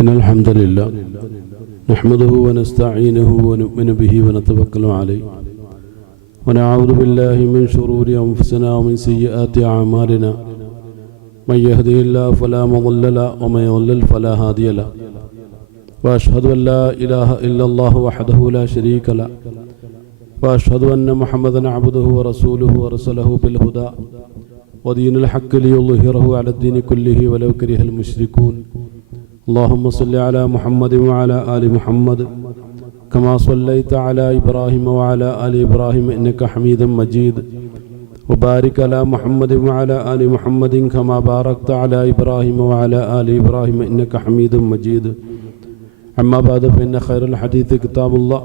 إن الحمد لله نحمده ونستعينه ونؤمن به ونتوكل عليه ونعوذ بالله من شرور أنفسنا ومن سيئات أعمالنا من يهده الله فلا مضل له ومن يضلل فلا هادي له وأشهد أن لا إله إلا الله وحده لا شريك له وأشهد أن محمدا عبده ورسوله ورسله بالهدى ودين الحق ليظهره على الدين كله ولو كره المشركون اللهم صل على محمد وعلى آل محمد كما صليت على إبراهيم وعلى آل إبراهيم إنك حميد مجيد وبارك على محمد وعلى آل محمد كما باركت على إبراهيم وعلى آل إبراهيم إنك حميد مجيد أما بعد فإن خير الحديث كتاب الله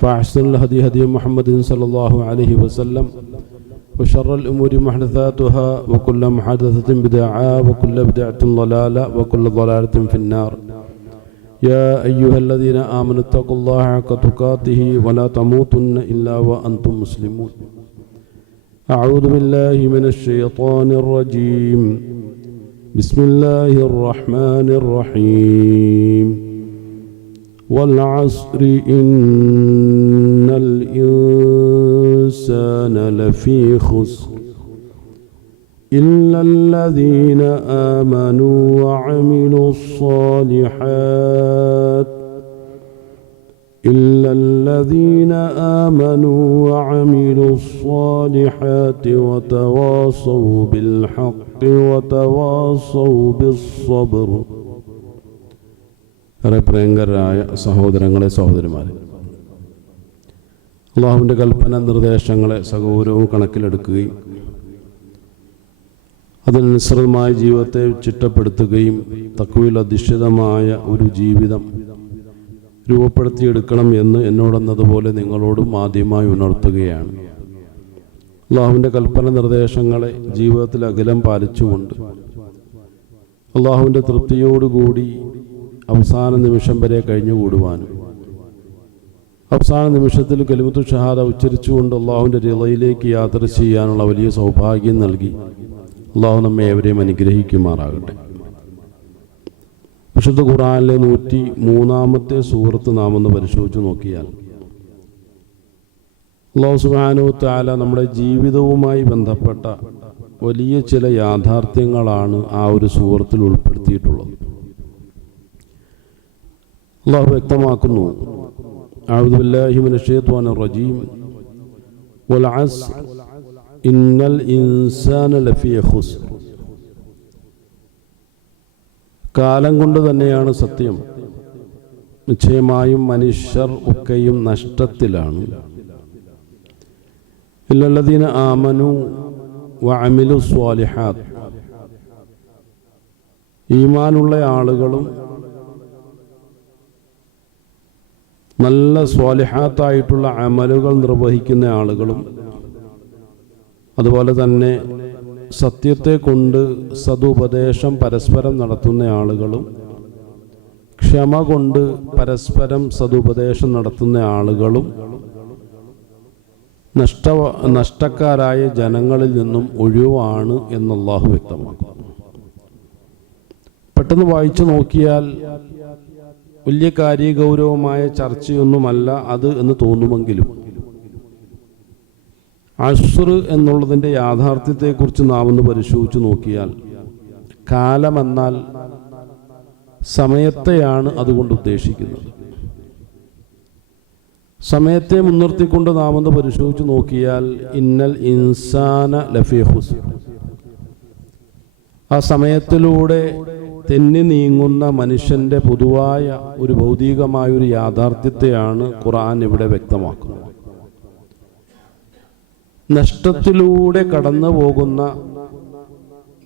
فأحسن الهدي هدي محمد صلى الله عليه وسلم وشر الأمور محدثاتها وكل محدثة بدعة وكل بدعة ضلالة وكل ضلالة في النار يا أيها الذين آمنوا اتقوا الله حق تقاته ولا تموتن إلا وأنتم مسلمون أعوذ بالله من الشيطان الرجيم بسم الله الرحمن الرحيم والعصر إن الإنسان لفي خسر إلا الذين آمنوا وعملوا الصالحات وتواصوا بالحق وتواصوا بالصبر. ഏറെ പ്രിയങ്കരായ സഹോദരങ്ങളെ സഹോദരിമാരെ, അള്ളാഹുവിൻ്റെ കൽപ്പന നിർദ്ദേശങ്ങളെ സഗൗരവവും കണക്കിലെടുക്കുകയും അതിനനുസൃതമായ ജീവിതത്തെ ചിട്ടപ്പെടുത്തുകയും തഖ്വയിൽ അധിഷ്ഠിതമായ ഒരു ജീവിതം രൂപപ്പെടുത്തിയെടുക്കണം എന്ന് എന്നോടെന്നതുപോലെ നിങ്ങളോടും ആദ്യമായി ഉണർത്തുകയാണ്. അള്ളാഹുവിൻ്റെ കൽപ്പന നിർദ്ദേശങ്ങളെ ജീവിതത്തിൽ അകലം പാലിച്ചുകൊണ്ട് അള്ളാഹുവിൻ്റെ തൃപ്തിയോടുകൂടി അവസാന നിമിഷം വരെ കഴിഞ്ഞുകൂടുവാനും അവസാന നിമിഷത്തിൽ കലിമത്തു ഷഹാദ ഉച്ചരിച്ചുകൊണ്ട് അള്ളാഹുവിൻ്റെ റിളയിലേക്ക് യാത്ര ചെയ്യാനുള്ള വലിയ സൗഭാഗ്യം നൽകി അള്ളാഹു നമ്മെ ഏവരെയും അനുഗ്രഹിക്കുമാറാകട്ടെ. വിശുദ്ധ ഖുർആനിലെ 103 സൂറത്ത് നാം ഒന്ന് പരിശോധിച്ച് നോക്കിയാൽ അല്ലാഹു സുബ്ഹാനഹു വ തആല നമ്മുടെ ജീവിതവുമായി ബന്ധപ്പെട്ട വലിയ ചില യാഥാർത്ഥ്യങ്ങളാണ് ആ ഒരു സൂറത്തിൽ ഉൾപ്പെടുത്തിയിട്ടുള്ളത്. അല്ലാഹു വ്യക്തമാക്കുന്നു, അഊദു ബില്ലാഹി മിനശ് ശൈത്വാനിർ റജീം വൽ അസ്ർ ഇന്നൽ ഇൻസാന ലഫീ ഖുസ്ർ. കാലം കൊണ്ട് തന്നെയാണ് സത്യം, നിശ്ചയമായും മനുഷ്യർ ഒക്കെയും നഷ്ടത്തിലാണ്. ഇല്ലല്ലദീന ആമനു വഅമിലു സ്വാലിഹാത്ത്. ഈമാനുള്ള ആളുകളും നല്ല സ്വാലിഹാത്തായിട്ടുള്ള അമലുകൾ നിർവഹിക്കുന്ന ആളുകളും അതുപോലെ തന്നെ സത്യത്തെ കൊണ്ട് സതുപദേശം പരസ്പരം നടത്തുന്ന ആളുകളും ക്ഷമ കൊണ്ട് പരസ്പരം സതുപദേശം നടത്തുന്ന ആളുകളും നഷ്ടക്കാരായ ജനങ്ങളിൽ നിന്നും ഒഴിവാണ് എന്ന് അല്ലാഹു വ്യക്തമാക്കുന്നു. പെട്ടെന്ന് വായിച്ചു നോക്കിയാൽ വലിയ കാര്യഗൗരവമായ ചർച്ചയൊന്നുമല്ല അത് എന്ന് തോന്നുമെങ്കിലും അസ്ർ എന്നുള്ളതിൻ്റെ യാഥാർത്ഥ്യത്തെക്കുറിച്ച് നാം ഒന്ന് പരിശോധിച്ച് നോക്കിയാൽ കാലമെന്നാൽ സമയത്തെയാണ് അതുകൊണ്ട് ഉദ്ദേശിക്കുന്നത്. സമയത്തെ മുൻനിർത്തിക്കൊണ്ട് നാം ഒന്ന് പരിശോധിച്ച് നോക്കിയാൽ ഇന്നൽ ഇൻസാന ലഫീ ഖുസ്ർ. ആ സമയത്തിലൂടെ തെന്നി നീങ്ങുന്ന മനുഷ്യൻ്റെ പൊതുവായ ഒരു ഭൗതികമായൊരു യാഥാർത്ഥ്യത്തെയാണ് ഖുർആൻ ഇവിടെ വ്യക്തമാക്കുന്നത്. നഷ്ടത്തിലൂടെ കടന്നു പോകുന്ന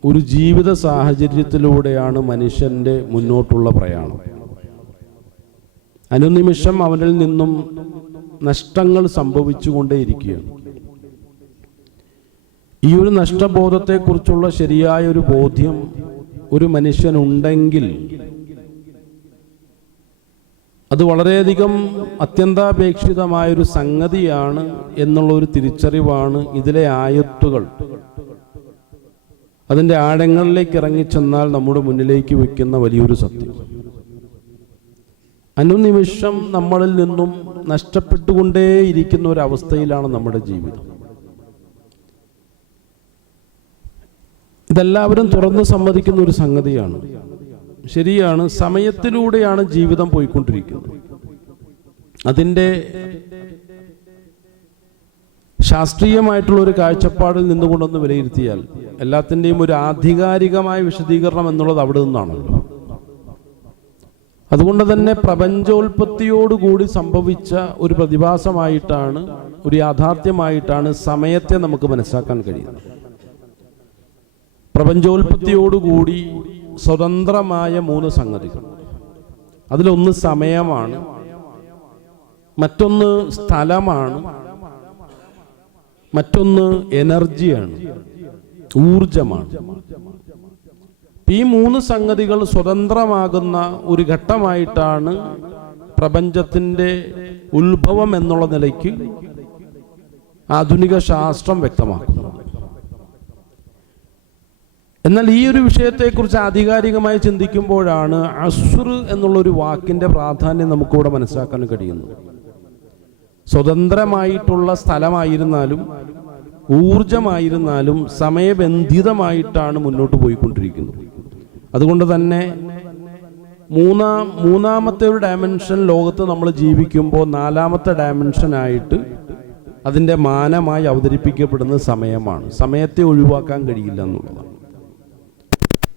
ഒരു ജീവിത സാഹചര്യത്തിലൂടെയാണ് മനുഷ്യൻ്റെ മുന്നോട്ടുള്ള പ്രയാണം. അനുനിമിഷം അവനിൽ നിന്നും നഷ്ടങ്ങൾ സംഭവിച്ചുകൊണ്ടേയിരിക്കുകയാണ്. ഈ ഒരു നഷ്ടബോധത്തെക്കുറിച്ചുള്ള ശരിയായ ഒരു ബോധ്യം ഒരു മനുഷ്യനുണ്ടെങ്കിൽ അത് വളരെയധികം അത്യന്താപേക്ഷിതമായൊരു സംഗതിയാണ് എന്നുള്ളൊരു തിരിച്ചറിവാണ് ഇതിലെ ആയത്തുകൾ അതിൻ്റെ ആഴങ്ങളിലേക്ക് ഇറങ്ങിച്ചെന്നാൽ നമ്മുടെ മുന്നിലേക്ക് വയ്ക്കുന്ന വലിയൊരു സത്യം. അനുനിമിഷം നമ്മളിൽ നിന്നും നഷ്ടപ്പെട്ടുകൊണ്ടേയിരിക്കുന്ന ഒരവസ്ഥയിലാണ് നമ്മുടെ ജീവിതം. ഇതെല്ലാവരും തുറന്ന് സമ്മതിക്കുന്ന ഒരു സംഗതിയാണ്. ശരിയാണ്, സമയത്തിലൂടെയാണ് ജീവിതം പോയിക്കൊണ്ടിരിക്കുന്നത്. അതിൻ്റെ ശാസ്ത്രീയമായിട്ടുള്ള ഒരു കാഴ്ചപ്പാടിൽ നിന്നുകൊണ്ടൊന്ന് വിലയിരുത്തിയാൽ എല്ലാത്തിൻ്റെയും ഒരു ആധികാരികമായ വിശദീകരണം എന്നുള്ളത് അവിടെ നിന്നാണല്ലോ. അതുകൊണ്ട് തന്നെ പ്രപഞ്ചോൽപത്തിയോടുകൂടി സംഭവിച്ച ഒരു പ്രതിഭാസമായിട്ടാണ്, ഒരു യാഥാർത്ഥ്യമായിട്ടാണ് സമയത്തെ നമുക്ക് മനസ്സിലാക്കാൻ കഴിയുന്നത്. പ്രപഞ്ചോൽപത്തിയോടുകൂടി സ്വതന്ത്രമായ 3 സംഗതികൾ. അതിലൊന്ന് സമയമാണ്, മറ്റൊന്ന് സ്ഥലമാണ്, മറ്റൊന്ന് എനർജിയാണ്, ഊർജമാണ്. ഈ 3 സംഗതികൾ സ്വതന്ത്രമാകുന്ന ഒരു ഘട്ടമായിട്ടാണ് പ്രപഞ്ചത്തിൻ്റെ ഉത്ഭവം എന്നുള്ള നിലയ്ക്ക് ആധുനിക ശാസ്ത്രം വ്യക്തമാക്കുന്നത്. എന്നാൽ ഈ ഒരു വിഷയത്തെക്കുറിച്ച് ആധികാരികമായി ചിന്തിക്കുമ്പോഴാണ് അസ്ർ എന്നുള്ളൊരു വാക്കിൻ്റെ പ്രാധാന്യം നമുക്കിവിടെ മനസ്സിലാക്കാൻ കഴിയുന്നത്. സ്വതന്ത്രമായിട്ടുള്ള സ്ഥലമായിരുന്നാലും ഊർജമായിരുന്നാലും സമയബന്ധിതമായിട്ടാണ് മുന്നോട്ട് പോയിക്കൊണ്ടിരിക്കുന്നത്. അതുകൊണ്ട് തന്നെ മൂന്നാമത്തെ ഒരു ഡയമെൻഷൻ ലോകത്ത് നമ്മൾ ജീവിക്കുമ്പോൾ 4ാമത്തെ ഡയമെൻഷനായിട്ട് അതിൻ്റെ മാനമായി അവതരിപ്പിക്കപ്പെടുന്ന സമയമാണ്. സമയത്തെ ഒഴിവാക്കാൻ കഴിയില്ല എന്നുള്ളതാണ്.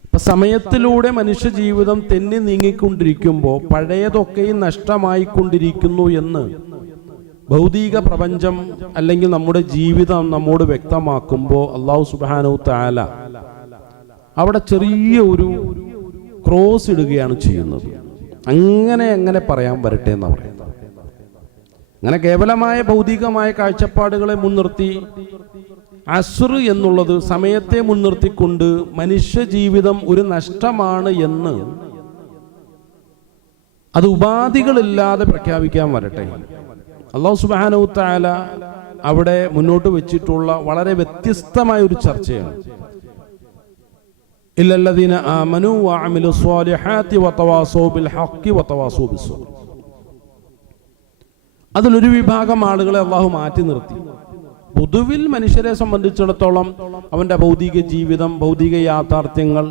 അപ്പം സമയത്തിലൂടെ മനുഷ്യജീവിതം തെന്നി നീങ്ങിക്കൊണ്ടിരിക്കുമ്പോൾ പഴയതൊക്കെയും നഷ്ടമായിക്കൊണ്ടിരിക്കുന്നു എന്ന് ഭൗതിക പ്രപഞ്ചം അല്ലെങ്കിൽ നമ്മുടെ ജീവിതം നമ്മോട് വ്യക്തമാക്കുമ്പോൾ അല്ലാഹു സുബ്ഹാനഹു തആല അവിടെ ചെറിയ ഒരു ക്രോസ് ഇടുകയാണ് ചെയ്യുന്നത്. അങ്ങനെ പറയാൻ വരട്ടെ എന്നാണ് പറയുന്നത്. അങ്ങനെ കേവലമായ ഭൗതികമായ കാഴ്ചപ്പാടുകളെ മുൻനിർത്തി അസ്ർ എന്നുള്ളത് സമയത്തെ മുൻനിർത്തിക്കൊണ്ട് മനുഷ്യ ജീവിതം ഒരു നഷ്ടമാണ് എന്ന് അത് ഉപാധികളില്ലാതെ പ്രഖ്യാപിക്കാൻ വരട്ടെ. അല്ലാഹു സുബ്ഹാനഹു തആല അവിടെ മുന്നോട്ട് വെച്ചിട്ടുള്ള വളരെ വ്യത്യസ്തമായ ഒരു ചർച്ചയാണ്. ഇല്ലല്ലദീന ആമനൂ വഅമിലു സ്വാലിഹാത്തി വതവാസൗ ബിൽ ഹഖ് വതവാസൗ ബിസ്സബ്ർ. അതിലൊരു വിഭാഗം ആളുകളെ അല്ലാഹു മാറ്റി നിർത്തി. പൊതുവിൽ മനുഷ്യരെ സംബന്ധിച്ചിടത്തോളം അവൻ്റെ ഭൗതിക ജീവിതം, ഭൗതിക യാഥാർത്ഥ്യങ്ങൾ,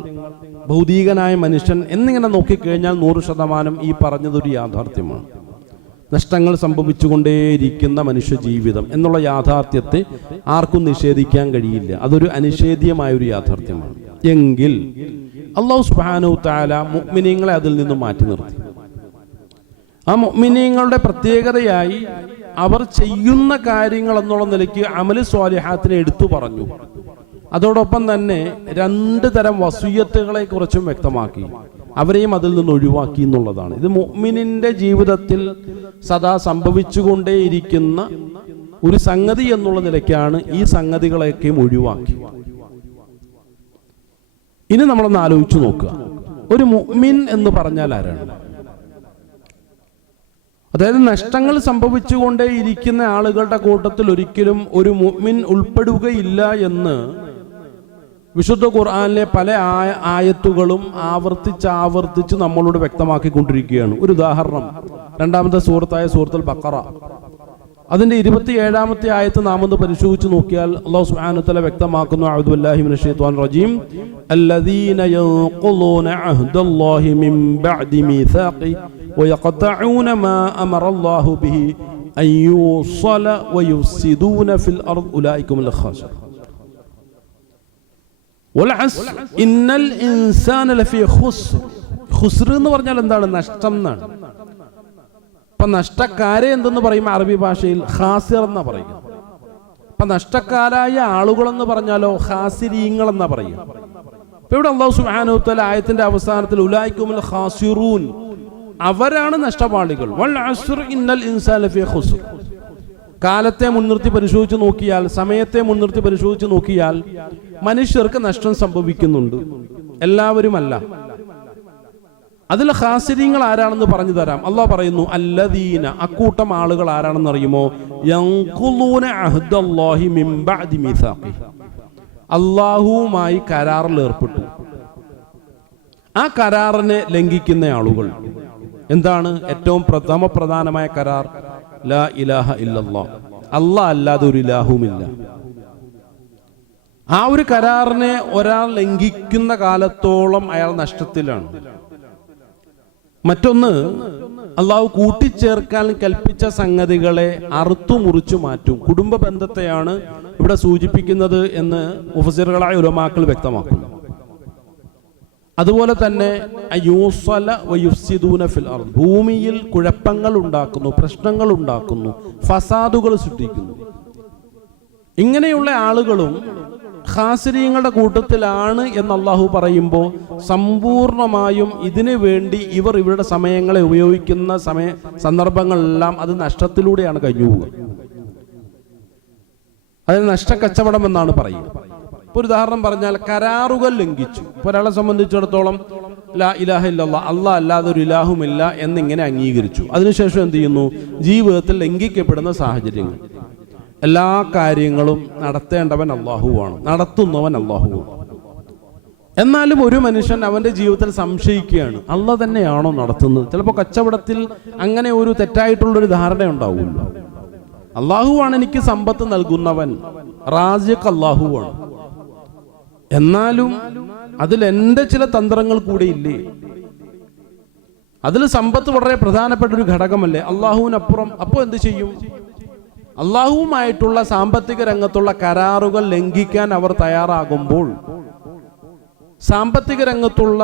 ഭൗതികനായ മനുഷ്യൻ എന്നിങ്ങനെ നോക്കിക്കഴിഞ്ഞാൽ 100% ഈ പറഞ്ഞതൊരു യാഥാർത്ഥ്യമാണ്. നഷ്ടങ്ങൾ സംഭവിച്ചുകൊണ്ടേയിരിക്കുന്ന മനുഷ്യ ജീവിതം എന്നുള്ള യാഥാർത്ഥ്യത്തെ ആർക്കും നിഷേധിക്കാൻ കഴിയില്ല. അതൊരു അനിഷേധ്യമായൊരു യാഥാർത്ഥ്യമാണ്. എങ്കിൽ അല്ലാഹു സുബ്ഹാനഹു തആല മുഅ്മിനീങ്ങളെ അതിൽ നിന്നും മാറ്റി നിർത്തി. ആ മുഅ്മിനീങ്ങളുടെ പ്രത്യേകതയായി അവർ ചെയ്യുന്ന കാര്യങ്ങൾ എന്നുള്ള നിലയ്ക്ക് അമല് സ്വാലിഹാത്തിനെ എടുത്തു പറഞ്ഞു. അതോടൊപ്പം തന്നെ 2 തരം വസിയ്യത്തുകളെ കുറിച്ചും വ്യക്തമാക്കി. അവരെയും അതിൽ നിന്ന് ഒഴിവാക്കി എന്നുള്ളതാണ്. ഇത് മുഅ്മിനിന്റെ ജീവിതത്തിൽ സദാ സംഭവിച്ചുകൊണ്ടേയിരിക്കുന്ന ഒരു സംഗതി എന്നുള്ള നിലയ്ക്കാണ് ഈ സംഗതികളെയൊക്കെയും ഒഴിവാക്കി. ഇനി നമ്മളൊന്ന് ആലോചിച്ചു നോക്കുക, ഒരു മുഅ്മിൻ എന്ന് പറഞ്ഞാൽ ആരാണ്? അതായത് നഷ്ടങ്ങൾ സംഭവിച്ചുകൊണ്ടേയിരിക്കുന്ന ആളുകളുടെ കൂട്ടത്തിൽ ഒരിക്കലും ഒരു മുഅ്മിൻ ഉൾപ്പെടുകയില്ല എന്ന് വിശുദ്ധ ഖുർആനിലെ പല ആയത്തുകളും ആവർത്തിച്ച് നമ്മളോട് വ്യക്തമാക്കിക്കൊണ്ടിരിക്കുകയാണ്. ഒരു ഉദാഹരണം, 2ാമത്തെ സൂറത്തായ സൂറത്തുൽ ബഖറ, അതിന്റെ 27ാമത്തെ ആയത്ത് നാം ഒന്ന് പരിശോധിച്ച് നോക്കിയാൽ അല്ലാഹു സുബ്ഹാനഹു വതആല വ്യക്തമാക്കുന്നു, അഊദു ബില്ലാഹി മിനശ് ശൈത്വാനിർ റജീം, അല്ലദീന യൻഖുളൂന അഹ്ദല്ലാഹി മിൻ ബഅദി മീസാഖി വയഖതഊന മാ അമറല്ലാഹു ബിഹി അൻ യുസ്സല വയുഫ്സിദൂന ഫിൽ അർദ് ഉലൈകുമുൽ ഖാസിറൂൻ. ഇന്നൽ ഇൻസാന ലഫീ ഖുസ്ർ എന്ന് പറഞ്ഞാൽ എന്താണ്? നഷ്ടം എന്നാണ്. അപ്പൊ നഷ്ടക്കാരെ എന്തെന്ന് പറയും? അറബി ഭാഷയിൽ ഖാസിർ എന്നാ പറയും. അപ്പൊ നഷ്ടക്കാരായ ആളുകളെന്ന് പറഞ്ഞാലോ ഖാസിരീങ്ങൾ എന്നാ പറയും. അപ്പൊ ഇവിടെ അല്ലാഹു സുബ്ഹാനഹു വതആല ആയത്തിന്റെ അവസാനത്തിൽ ഉലൈകുമുൽ ഖാസിറൂൻ, അവരാണ് നഷ്ടപാളികൾ. വൽ അസ്ർ ഇന്നൽ ഇൻസാന ലഫീ ഖുസ്ർ. കാലത്തെ മുൻനിർത്തി പരിശോധിച്ച് നോക്കിയാൽ, സമയത്തെ മുൻനിർത്തി പരിശോധിച്ച് നോക്കിയാൽ മനുഷ്യർക്ക് നഷ്ടം സംഭവിക്കുന്നുണ്ട്. എല്ലാവരുമല്ല. അതിൽ ഖാസിരീങ്ങൾ ആരാണെന്ന് പറഞ്ഞു തരാം. അല്ലാഹ് പറയുന്നു, അല്ലദീന, അക്കൂട്ടം ആളുകൾ ആരാണെന്ന് അറിയുമോ? യൻഖുളൂന അഹ്ദല്ലാഹി മിൻ ബഅദി മീസാഖി, അല്ലാഹുവുമായി കരാറിൽ ഏർപ്പെട്ടു, ആ കരാറിനെ ലംഘിക്കുന്ന ആളുകൾ. എന്താണ് ഏറ്റവും പ്രധാനമായ കരാർ? ലാ ഇലാഹ ഇല്ലല്ലാഹ്, അല്ലാഹ് അല്ലാതെ ഒരു ഇലാഹുമില്ല. ആ ഒരു കരാറിനെ ഒരാൾ ലംഘിക്കുന്ന കാലത്തോളം അയാൾ നഷ്ടത്തിലാണ്. മറ്റൊന്ന്, അള്ളാഹു കൂട്ടിച്ചേർക്കാൻ കൽപ്പിച്ച സംഗതികളെ അറുത്തു മുറിച്ചു മാറ്റും. കുടുംബ ബന്ധത്തെയാണ് ഇവിടെ സൂചിപ്പിക്കുന്നത് എന്ന് മുഫസ്സിറുകളായ ഉലമാക്കൾ വ്യക്തമാക്കുന്നു. അതുപോലെ തന്നെ ഭൂമിയിൽ കുഴപ്പങ്ങൾ ഉണ്ടാക്കുന്നു, പ്രശ്നങ്ങൾ ഉണ്ടാക്കുന്നു, ഫസാദുകൾ സൃഷ്ടിക്കുന്നു. ഇങ്ങനെയുള്ള ആളുകളും ഖാസിരീങ്ങളുടെ കൂട്ടത്തിലാണ് എന്ന് അള്ളാഹു പറയുമ്പോൾ സമ്പൂർണമായും ഇതിനു വേണ്ടി ഇവർ ഇവരുടെ സമയങ്ങളെ ഉപയോഗിക്കുന്ന സന്ദർഭങ്ങളെല്ലാം അത് നഷ്ടത്തിലൂടെയാണ് കഴിഞ്ഞു പോവുക. അതിന് നഷ്ടക്കച്ചവടം എന്നാണ് പറയുക. ഒരു ഉദാഹരണം പറഞ്ഞാൽ, കരാറുകൾ ലംഘിച്ചു. ഒരാളെ സംബന്ധിച്ചിടത്തോളം ലാ ഇലാഹ ഇല്ലല്ലാഹ്, അല്ലാഹ് അല്ലാതെ ഒരു ഇലാഹുമില്ല എന്നിങ്ങനെ അംഗീകരിച്ചു. അതിനുശേഷം എന്ത് ചെയ്യുന്നു? ജീവിതത്തിൽ ലംഘിക്കപ്പെടുന്ന സാഹചര്യങ്ങൾ. എല്ലാ കാര്യങ്ങളും നടത്തേണ്ടവൻ അല്ലാഹുവാണ്, നടത്തുന്നവൻ അല്ലാഹുവാണ്. എന്നാലും ഒരു മനുഷ്യൻ അവന്റെ ജീവിതത്തിൽ സംശയിക്കുകയാണ്, അല്ലാഹ് തന്നെയാണോ നടത്തുന്നത്? ചിലപ്പോൾ കച്ചവടത്തിൽ അങ്ങനെ ഒരു തെറ്റായിട്ടുള്ളൊരു ധാരണ ഉണ്ടാവുമല്ലോ. അല്ലാഹുവാണ് എനിക്ക് സമ്പത്ത് നൽകുന്നവൻ, റാസിഖ് അല്ലാഹുവാണ്. എന്നാലും അതിൽ എൻ്റെ ചില തന്ത്രങ്ങൾ കൂടെ ഇല്ലേ? അതിൽ സമ്പത്ത് വളരെ പ്രധാനപ്പെട്ട ഒരു ഘടകമല്ലേ അല്ലാഹുവിനപ്പുറം? അപ്പോൾ എന്ത് ചെയ്യും? അള്ളാഹുവുമായിട്ടുള്ള സാമ്പത്തിക രംഗത്തുള്ള കരാറുകൾ ലംഘിക്കാൻ അവർ തയ്യാറാകുമ്പോൾ, സാമ്പത്തിക രംഗത്തുള്ള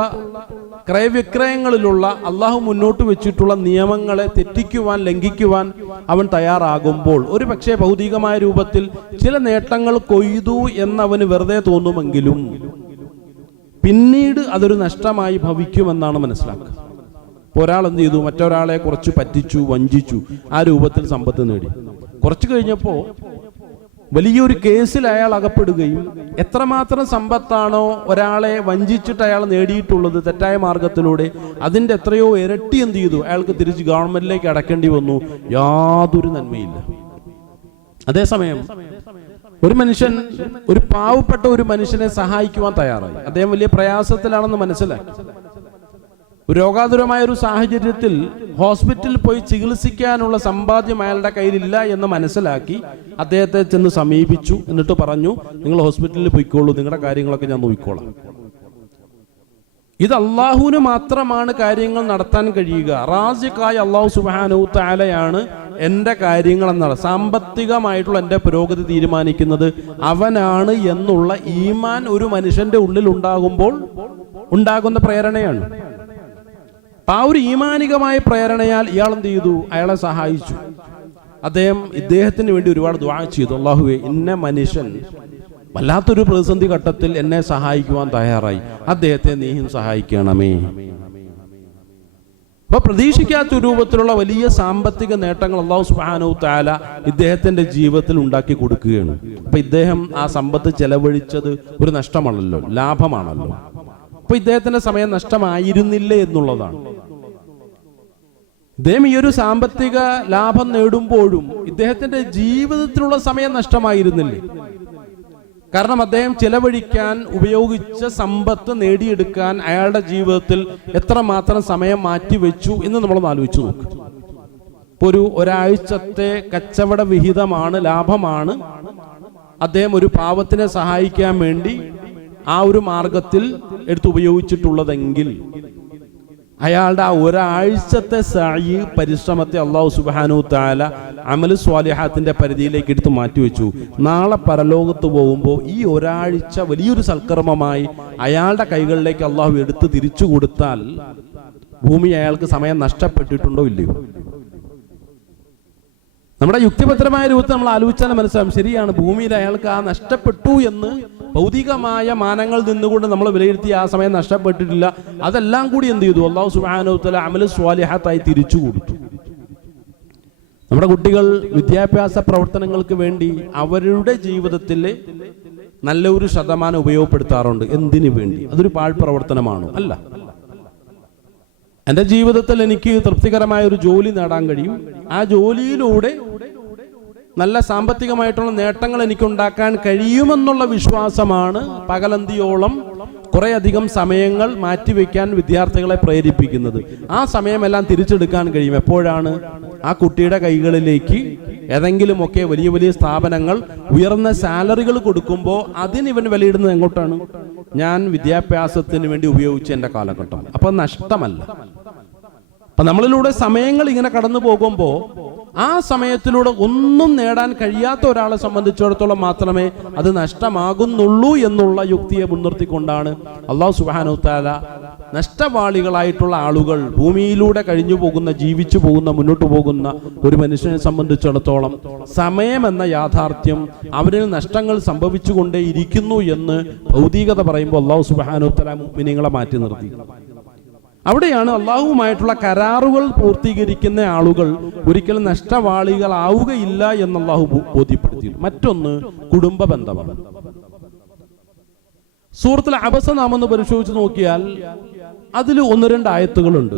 ക്രയവിക്രയങ്ങളിലുള്ള അള്ളാഹു മുന്നോട്ട് വെച്ചിട്ടുള്ള നിയമങ്ങളെ തെറ്റിക്കുവാൻ, ലംഘിക്കുവാൻ അവൻ തയ്യാറാകുമ്പോൾ, ഒരു പക്ഷേ ഭൗതികമായ രൂപത്തിൽ ചില നേട്ടങ്ങൾ കൊയ്തു എന്നവന് വെറുതെ തോന്നുമെങ്കിലും പിന്നീട് അതൊരു നഷ്ടമായി ഭവിക്കുമെന്നാണ് മനസ്സിലാക്കുക. ഒരാൾ എന്ത് ചെയ്തു? മറ്റൊരാളെ കുറച്ച് പറ്റിച്ചു, വഞ്ചിച്ചു, ആ രൂപത്തിൽ സമ്പത്ത് നേടി. കുറച്ചു കഴിഞ്ഞപ്പോൾ വലിയൊരു കേസിൽ അയാൾ അകപ്പെടുകയും, എത്രമാത്രം സമ്പത്താണോ ഒരാളെ വഞ്ചിച്ചിട്ട് അയാൾ നേടിയിട്ടുള്ളത് തെറ്റായ മാർഗത്തിലൂടെ, അതിൻ്റെ എത്രയോ ഇരട്ടി എന്ത് ചെയ്തു? അയാൾക്ക് തിരിച്ച് ഗവൺമെന്റിലേക്ക് അടക്കേണ്ടി വന്നു. യാതൊരു നന്മയില്ല. അതേസമയം ഒരു മനുഷ്യൻ, ഒരു പാവപ്പെട്ട ഒരു മനുഷ്യനെ സഹായിക്കുവാൻ തയ്യാറായി. അദ്ദേഹം വലിയ പ്രയാസത്തിലാണെന്ന് മനസ്സിലാക്കി. രോഗാതുരമായ ഒരു സാഹചര്യത്തിൽ ഹോസ്പിറ്റലിൽ പോയി ചികിത്സിക്കാനുള്ള സമ്പാദ്യം അയാളുടെ കയ്യിലില്ല എന്ന് മനസ്സിലാക്കി അദ്ദേഹത്തെ ചെന്ന് സമീപിച്ചു. എന്നിട്ട് പറഞ്ഞു, നിങ്ങൾ ഹോസ്പിറ്റലിൽ പോയിക്കോളൂ, നിങ്ങളുടെ കാര്യങ്ങളൊക്കെ ഞാൻ നോക്കിക്കോളാം. ഇത് അള്ളാഹുവിന് മാത്രമാണ് കാര്യങ്ങൾ നടത്താൻ കഴിയുക. റാസിഖായ അള്ളാഹു സുബ്ഹാനഹു തആലയാണ് എൻ്റെ കാര്യങ്ങൾ എന്നാണ്, സാമ്പത്തികമായിട്ടുള്ള എൻ്റെ പുരോഗതി തീരുമാനിക്കുന്നത് അവനാണ് എന്നുള്ള ഈമാൻ ഒരു മനുഷ്യന്റെ ഉള്ളിൽ ഉണ്ടാകുമ്പോൾ ഉണ്ടാകുന്ന പ്രേരണയാണ്. ആ ഒരു ഈമാനികമായ പ്രേരണയാൽ ഇയാൾ എന്ത് ചെയ്തു? അയാളെ സഹായിച്ചു. ഇദ്ദേഹത്തിന് വേണ്ടി ഒരുപാട് ദുആ ചെയ്തു. അല്ലാഹുവേ, ഇന്ന മനുഷ്യൻ വല്ലാത്തൊരു പ്രതിസന്ധി ഘട്ടത്തിൽ എന്നെ സഹായിക്കുവാൻ തയ്യാറായി, അദ്ദേഹത്തെ നീയും സഹായിക്കണമേ. അപ്പൊ പ്രതീക്ഷിക്കാത്ത രൂപത്തിലുള്ള വലിയ സാമ്പത്തിക നേട്ടങ്ങൾ അല്ലാഹു സുബ്ഹാനഹു തആല ഇദ്ദേഹത്തിന്റെ ജീവിതത്തിൽ ഉണ്ടാക്കി കൊടുക്കുകയാണ്. അപ്പൊ ഇദ്ദേഹം ആ സമ്പത്ത് ചെലവഴിച്ചത് ഒരു നഷ്ടമാണല്ലോ, ലാഭമാണല്ലോ. അപ്പൊ ഇദ്ദേഹത്തിന്റെ സമയം നഷ്ടമായിരുന്നില്ലേ എന്നുള്ളതാണ്. ഇദ്ദേഹം ഈ ഒരു സാമ്പത്തിക ലാഭം നേടുമ്പോഴും ഇദ്ദേഹത്തിന്റെ ജീവിതത്തിലുള്ള സമയം നഷ്ടമായിരുന്നില്ലേ? കാരണം അദ്ദേഹം ചെലവഴിക്കാൻ ഉപയോഗിച്ച സമ്പത്ത് നേടിയെടുക്കാൻ അയാളുടെ ജീവിതത്തിൽ എത്രമാത്രം സമയം മാറ്റിവെച്ചു എന്ന് നമ്മളൊന്ന് ആലോചിച്ചു നോക്കും. ഇപ്പൊ ഒരാഴ്ചത്തെ കച്ചവട വിഹിതമാണ്, ലാഭമാണ് അദ്ദേഹം ഒരു പാവത്തിനെ സഹായിക്കാൻ വേണ്ടി ആ ഒരു മാർഗത്തിൽ എടുത്തുപയോഗിച്ചിട്ടുള്ളതെങ്കിൽ അയാളുടെ ആ ഒരാഴ്ചത്തെ സഅയ്, പരിശ്രമത്തെ അല്ലാഹു സുബ്ഹാനഹു തആല അമല് സ്വാലിഹാത്തിന്റെ പരിധിയിലേക്ക് എടുത്ത് മാറ്റിവെച്ചു. നാളെ പരലോകത്ത് പോകുമ്പോൾ ഈ ഒരാഴ്ച വലിയൊരു സൽക്കർമ്മമായി അയാളുടെ കൈകളിലേക്ക് അല്ലാഹു എടുത്ത് തിരിച്ചു കൊടുത്താൽ ഭൂമി അയാൾക്ക് സമയം നഷ്ടപ്പെട്ടിട്ടുണ്ടോ ഇല്ലയോ? നമ്മുടെ യുക്തിപരമായ രൂപത്തിൽ നമ്മൾ ആലോചിച്ചാൽ മനസ്സിലാവും, ശരിയാണ്, ഭൂമിയിൽ അയാൾക്ക് ആ നഷ്ടപ്പെട്ടു എന്ന് ഭൗതികമായ മാനങ്ങൾ നിന്നുകൊണ്ട് നമ്മൾ വിലയിരുത്തി ആ സമയം നഷ്ടപ്പെട്ടിട്ടില്ല. അതെല്ലാം കൂടി എന്ത് ചെയ്തു? അല്ലാഹു സുബ്ഹാനഹു തആല അമല് സ്വാലിഹാത്തായി തിരിച്ചു കൊടുത്തു. നമ്മുടെ കുട്ടികൾ വിദ്യാഭ്യാസ പ്രവർത്തനങ്ങൾക്ക് വേണ്ടി അവരുടെ ജീവിതത്തിലെ നല്ലൊരു ശതമാനം ഉപയോഗപ്പെടുത്താറുണ്ട്. എന്തിനു വേണ്ടി? അതൊരു പാഴ്പ്രവർത്തനമാണോ? അല്ല. എൻ്റെ ജീവിതത്തിൽ എനിക്ക് തൃപ്തികരമായ ഒരു ജോലി നേടാൻ കഴിയും, ആ ജോലിയിലൂടെ നല്ല സാമ്പത്തികമായിട്ടുള്ള നേട്ടങ്ങൾ എനിക്കുണ്ടാക്കാൻ കഴിയുമെന്നുള്ള വിശ്വാസമാണ് പകലന്തിയോളം കുറേയധികം സമയങ്ങൾ മാറ്റിവെക്കാൻ വിദ്യാർത്ഥികളെ പ്രേരിപ്പിക്കുന്നത്. ആ സമയമെല്ലാം തിരിച്ചെടുക്കാൻ കഴിയും. എപ്പോഴാണ്? ആ കുട്ടിയുടെ കൈകളിലേക്ക് ഏതെങ്കിലുമൊക്കെ വലിയ വലിയ സ്ഥാപനങ്ങൾ ഉയർന്ന സാലറികൾ കൊടുക്കുമ്പോൾ അതിന് ഇവൻ വിലയിടുന്നത് എങ്ങോട്ടാണ്? ഞാൻ വിദ്യാഭ്യാസത്തിന് വേണ്ടി ഉപയോഗിച്ച എൻ്റെ കാലഘട്ടം. അപ്പൊ നഷ്ടമല്ല. അപ്പൊ നമ്മളിലൂടെ സമയങ്ങൾ ഇങ്ങനെ കടന്നു പോകുമ്പോൾ ആ സമയത്തിലൂടെ ഒന്നും നേടാൻ കഴിയാത്ത ഒരാളെ സംബന്ധിച്ചിടത്തോളം മാത്രമേ അത് നഷ്ടമാകുന്നുള്ളൂ എന്നുള്ള യുക്തിയെ മുൻനിർത്തിക്കൊണ്ടാണ് അല്ലാഹു സുബ്ഹാനഹു തആല നഷ്ടവാളികളായിട്ടുള്ള ആളുകൾ, ഭൂമിയിലൂടെ കഴിഞ്ഞു പോകുന്ന, ജീവിച്ചു പോകുന്ന, മുന്നോട്ട് പോകുന്ന ഒരു മനുഷ്യനെ സംബന്ധിച്ചിടത്തോളം സമയം എന്ന യാഥാർത്ഥ്യം അവരിൽ നഷ്ടങ്ങൾ സംഭവിച്ചുകൊണ്ടേയിരിക്കുന്നു എന്ന് ഭൗതികത പറയുമ്പോൾ അല്ലാഹു സുബ്ഹാനഹു തആല മുഅ്മിനീങ്ങളെ മാറ്റി നിർത്തി. അവിടെയാണ് അള്ളാഹുവുമായിട്ടുള്ള കരാറുകൾ പൂർത്തീകരിക്കുന്ന ആളുകൾ ഒരിക്കലും നഷ്ടവാളികളാവുകയില്ല എന്ന് അള്ളാഹു ബോധ്യപ്പെടുത്തി. മറ്റൊന്ന് കുടുംബ ബന്ധമാണ്. സൂറത്തുൽ അബസ നാം ഒന്ന് പരിശോധിച്ച് നോക്കിയാൽ അതിൽ 1-2 ആയത്തുകളുണ്ട്.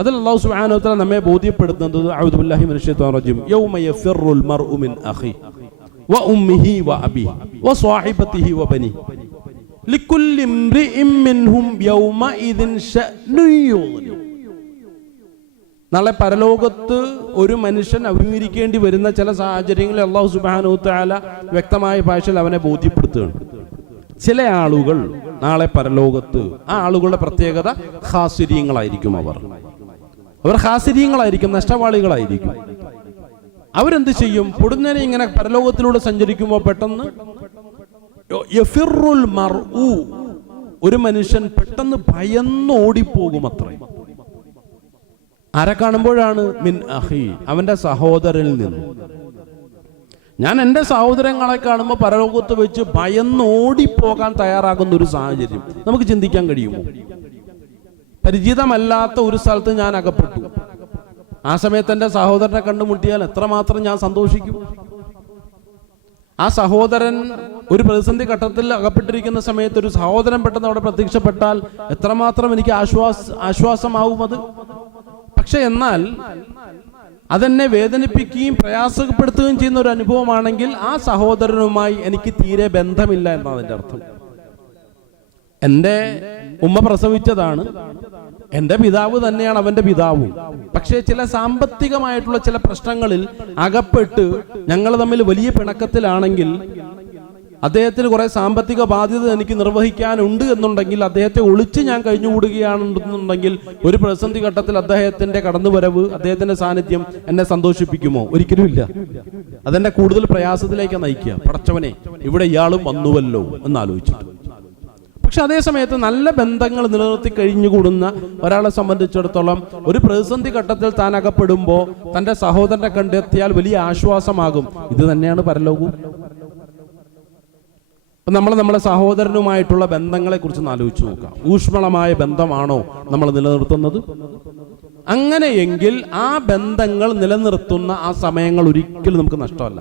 അതിൽ അല്ലാഹു സുബ്ഹാനഹു വ തആല നമ്മെ ബോധ്യപ്പെടുത്തുന്നത് അഊദു ബില്ലാഹി മിനശ് ശൈത്വാനിർ റജീം യൗമ യഫിറുൽ മർഉ മിൻ അഖി വ ഉമ്മിഹി വ അബിഹി വ സ്വഹിബതിഹി വ ബനിഹി ലികുല്ലി ഇംറിഇൻ മിൻഹും യൗമഇദിൻ ശഅ്നുൻ യുഗ്നി. നാളെ പരലോകത്ത് ഒരു മനുഷ്യൻ അഭിമുഖീകരിക്കേണ്ടി വരുന്ന ചില സാഹചര്യങ്ങളിൽ അല്ലാഹു സുബ്ഹാനഹു വ തആല വ്യക്തമായ ഭാഷയിൽ അവനെ ബോധ്യപ്പെടുത്തുകയാണ്. ചില ആളുകൾ നാളെ പരലോകത്ത്, ആ ആളുകളുടെ പ്രത്യേകത ഖാസിരീങ്ങളായിരിക്കും. അവർ ഖാസിരീങ്ങളായിരിക്കും, നഷ്ടവാളികളായിരിക്കും. അവരെന്ത് ചെയ്യും? പൊടുന്നനെ ഇങ്ങനെ പരലോകത്തിലൂടെ സഞ്ചരിക്കുമ്പോൾ പെട്ടെന്ന് യഫിറുൽ മർഉ, ഒരു മനുഷ്യൻ പെട്ടെന്ന് ഭയന്നോടിപ്പോകും. അത്രയും ആരെ കാണുമ്പോഴാണ്? മിൻ അഖി, അവന്റെ സഹോദരനിൽ നിന്ന്. ഞാൻ എൻ്റെ സഹോദരങ്ങളെ കാണുമ്പോൾ പരലോകത്ത് വെച്ച് ഭയന്നോടിപ്പോകാൻ തയ്യാറാകുന്ന ഒരു സാഹചര്യം നമുക്ക് ചിന്തിക്കാൻ കഴിയുമോ? പരിചിതമല്ലാത്ത ഒരു സ്ഥലത്ത് ഞാൻ അകപ്പെട്ടു. ആ സമയത്ത് എൻ്റെ സഹോദരനെ കണ്ടുമുട്ടിയാൽ എത്രമാത്രം ഞാൻ സന്തോഷിക്കും. ആ സഹോദരൻ ഒരു പ്രതിസന്ധി ഘട്ടത്തിൽ അകപ്പെട്ടിരിക്കുന്ന സമയത്ത് ഒരു സഹോദരൻ പെട്ടെന്ന് അവിടെ പ്രത്യക്ഷപ്പെട്ടാൽ എത്രമാത്രം എനിക്ക് ആശ്വാസമാവും അത്. പക്ഷെ എന്നാൽ അതെന്നെ വേദനിപ്പിക്കുകയും പ്രയാസപ്പെടുത്തുകയും ചെയ്യുന്ന ഒരു അനുഭവമാണെങ്കിൽ ആ സഹോദരനുമായി എനിക്ക് തീരെ ബന്ധമില്ല എന്നതിൻ്റെ അർത്ഥം. എൻ്റെ ഉമ്മ പ്രസവിച്ചതാണ്, എൻ്റെ പിതാവ് തന്നെയാണ് അവൻ്റെ പിതാവും. പക്ഷേ ചില സാമ്പത്തികമായിട്ടുള്ള ചില പ്രശ്നങ്ങളിൽ അകപ്പെട്ട് ഞങ്ങൾ തമ്മിൽ വലിയ പിണക്കത്തിലാണെങ്കിൽ, അദ്ദേഹത്തിന് കുറെ സാമ്പത്തിക ബാധ്യത എനിക്ക് നിർവഹിക്കാനുണ്ട് എന്നുണ്ടെങ്കിൽ, അദ്ദേഹത്തെ ഒളിച്ച് ഞാൻ കഴിഞ്ഞുകൂടുകയാണെന്നുണ്ടെങ്കിൽ ഒരു പ്രതിസന്ധി ഘട്ടത്തിൽ അദ്ദേഹത്തിന്റെ കടന്നുവരവ്, അദ്ദേഹത്തിന്റെ സാന്നിധ്യം എന്നെ സന്തോഷിപ്പിക്കുമോ? ഒരിക്കലും ഇല്ല. അതെന്നെ കൂടുതൽ പ്രയാസത്തിലേക്ക് നയിക്കുക. പടച്ചവനെ, ഇവിടെ ഇയാളും വന്നുവല്ലോ എന്നാലോചിച്ചിട്ട്. പക്ഷെ അതേ സമയത്ത് നല്ല ബന്ധങ്ങൾ നിലനിർത്തി കഴിഞ്ഞുകൂടുന്ന ഒരാളെ സംബന്ധിച്ചിടത്തോളം ഒരു പ്രതിസന്ധി ഘട്ടത്തിൽ താൻ അകപ്പെടുമ്പോൾ തന്റെ സഹോദരനെ കണ്ടെത്തിയാൽ വലിയ ആശ്വാസമാകും. ഇത് തന്നെയാണ് പരലോകവും. നമ്മുടെ സഹോദരനുമായിട്ടുള്ള ബന്ധങ്ങളെ കുറിച്ച് ആലോചിച്ച് നോക്കാം. ഊഷ്മളമായ ബന്ധമാണോ നമ്മൾ നിലനിർത്തുന്നത്? അങ്ങനെയെങ്കിൽ ആ ബന്ധങ്ങൾ നിലനിർത്തുന്ന ആ സമയങ്ങൾ ഒരിക്കലും നമുക്ക് നഷ്ടമല്ല.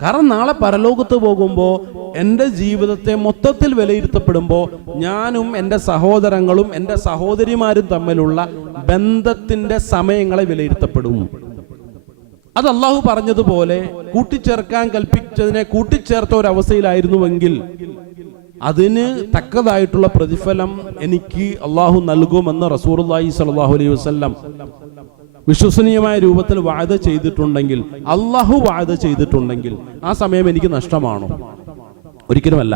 കാരണം നാളെ പരലോകത്ത് പോകുമ്പോൾ എൻ്റെ ജീവിതത്തെ മൊത്തത്തിൽ വിലയിരുത്തപ്പെടുമ്പോൾ ഞാനും എൻ്റെ സഹോദരങ്ങളും എൻ്റെ സഹോദരിമാരും തമ്മിലുള്ള ബന്ധത്തിന്റെ സമയങ്ങളെ വിലയിരുത്തപ്പെടും. അത് അള്ളാഹു പറഞ്ഞതുപോലെ കൂട്ടിച്ചേർക്കാൻ കൽപ്പിച്ചതിനെ കൂട്ടിച്ചേർത്ത ഒരവസ്ഥയിലായിരുന്നുവെങ്കിൽ അതിന് തക്കതായിട്ടുള്ള പ്രതിഫലം എനിക്ക് അള്ളാഹു നൽകുമെന്ന് റസൂലുള്ളാഹി സ്വല്ലല്ലാഹു അലൈഹി വസല്ലം വിശ്വസനീയമായ രൂപത്തിൽ വഅദ ചെയ്തിട്ടുണ്ടെങ്കിൽ, അള്ളാഹു വഅദ ചെയ്തിട്ടുണ്ടെങ്കിൽ ആ സമയം എനിക്ക് നഷ്ടമാണോ? ഒരിക്കലുമല്ല.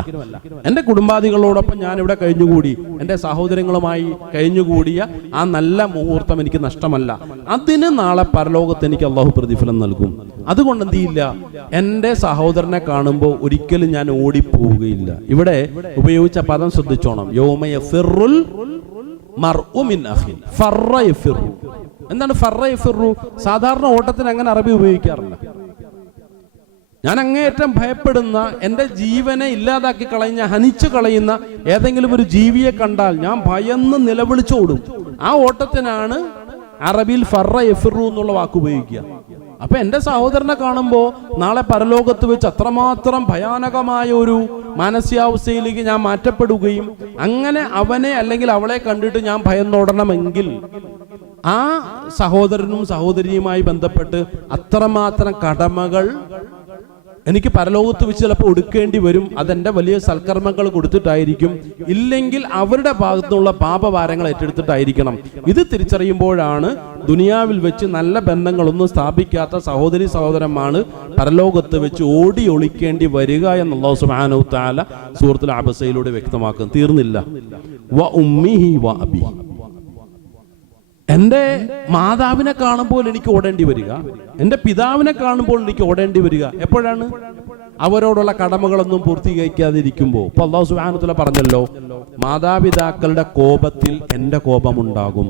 എൻ്റെ കുടുംബാദികളോടൊപ്പം ഞാൻ ഇവിടെ കഴിഞ്ഞുകൂടി, എൻ്റെ സഹോദരങ്ങളുമായി കഴിഞ്ഞുകൂടിയ ആ നല്ല മുഹൂർത്തം എനിക്ക് നഷ്ടമല്ല. അതിന് നാളെ പരലോകത്ത് എനിക്ക് അള്ളാഹു പ്രതിഫലം നൽകും. അതുകൊണ്ട് എന്ത് ചെയ്യില്ല, എൻ്റെ സഹോദരനെ കാണുമ്പോൾ ഒരിക്കലും ഞാൻ ഓടിപ്പോവുകയില്ല. ഇവിടെ ഉപയോഗിച്ച പദം ശ്രദ്ധിച്ചോണം. യൗമ യഫിറുൽ മർഉ മിൻ അഖി. ഫറ യഫിറു. എന്താണ് ഫറ യഫിറു? സാധാരണ ഓട്ടത്തിന് അങ്ങനെ അറബി ഉപയോഗിക്കാറില്ല. ഞാൻ അങ്ങേയറ്റം ഭയപ്പെടുന്ന, എൻ്റെ ജീവനെ ഇല്ലാതാക്കി കളയുന്ന, ഹനിച്ചു കളയുന്ന ഏതെങ്കിലും ഒരു ജീവിയെ കണ്ടാൽ ഞാൻ ഭയന്ന് നിലവിളിച്ചോടും. ആ ഓട്ടത്തിനാണ് അറബിയിൽ ഫറ യഫിറു എന്നുള്ള വാക്ക് ഉപയോഗിക്കുക. അപ്പൊ എൻ്റെ സഹോദരനെ കാണുമ്പോൾ നാളെ പരലോകത്ത് വെച്ച് അത്രമാത്രം ഭയാനകമായ ഒരു മാനസികാവസ്ഥയിലേക്ക് ഞാൻ മാറ്റപ്പെടുകയും അങ്ങനെ അവനെ അല്ലെങ്കിൽ അവളെ കണ്ടിട്ട് ഞാൻ ഭയന്നോടണമെങ്കിൽ ആ സഹോദരനും സഹോദരിയുമായി ബന്ധപ്പെട്ട് അത്രമാത്രം കടമകൾ എനിക്ക് പരലോകത്ത് വെച്ച് ചിലപ്പോൾ ഒടുക്കേണ്ടി വരും. അതെൻ്റെ വലിയ സൽക്കർമ്മങ്ങൾ കൊടുത്തിട്ടായിരിക്കും, ഇല്ലെങ്കിൽ അവരുടെ ഭാഗത്തുനിന്നുള്ള പാപഭാരങ്ങൾ ഏറ്റെടുത്തിട്ടായിരിക്കണം. ഇത് തിരിച്ചറിയുമ്പോഴാണ് ദുനിയാവിൽ വെച്ച് നല്ല ബന്ധങ്ങളൊന്നും സ്ഥാപിക്കാത്ത സഹോദരി സഹോദരന്മാർ പരലോകത്ത് വെച്ച് ഓടി ഒളിക്കേണ്ടി വരിക എന്ന് അല്ലാഹു സുബ്ഹാനഹു തആല സൂറത്തുൽ അബസയിലൂടെ വ്യക്തമാക്കും. തീർന്നില്ല. വ ഉമ്മിഹി വ അബി, എൻ്റെ മാതാവിനെ കാണുമ്പോൾ എനിക്ക് ഓടേണ്ടി വരിക, എൻ്റെ പിതാവിനെ കാണുമ്പോൾ എനിക്ക് ഓടേണ്ടി വരിക. എപ്പോഴാണ്? അവരോടുള്ള കടമകളൊന്നും പൂർത്തീകരിക്കാതിരിക്കുമ്പോൾ. ഇപ്പൊ അല്ലാഹു സുബ്ഹാനഹു വ തആല പറഞ്ഞല്ലോ, മാതാപിതാക്കളുടെ കോപത്തിൽ എൻ്റെ കോപമുണ്ടാകും,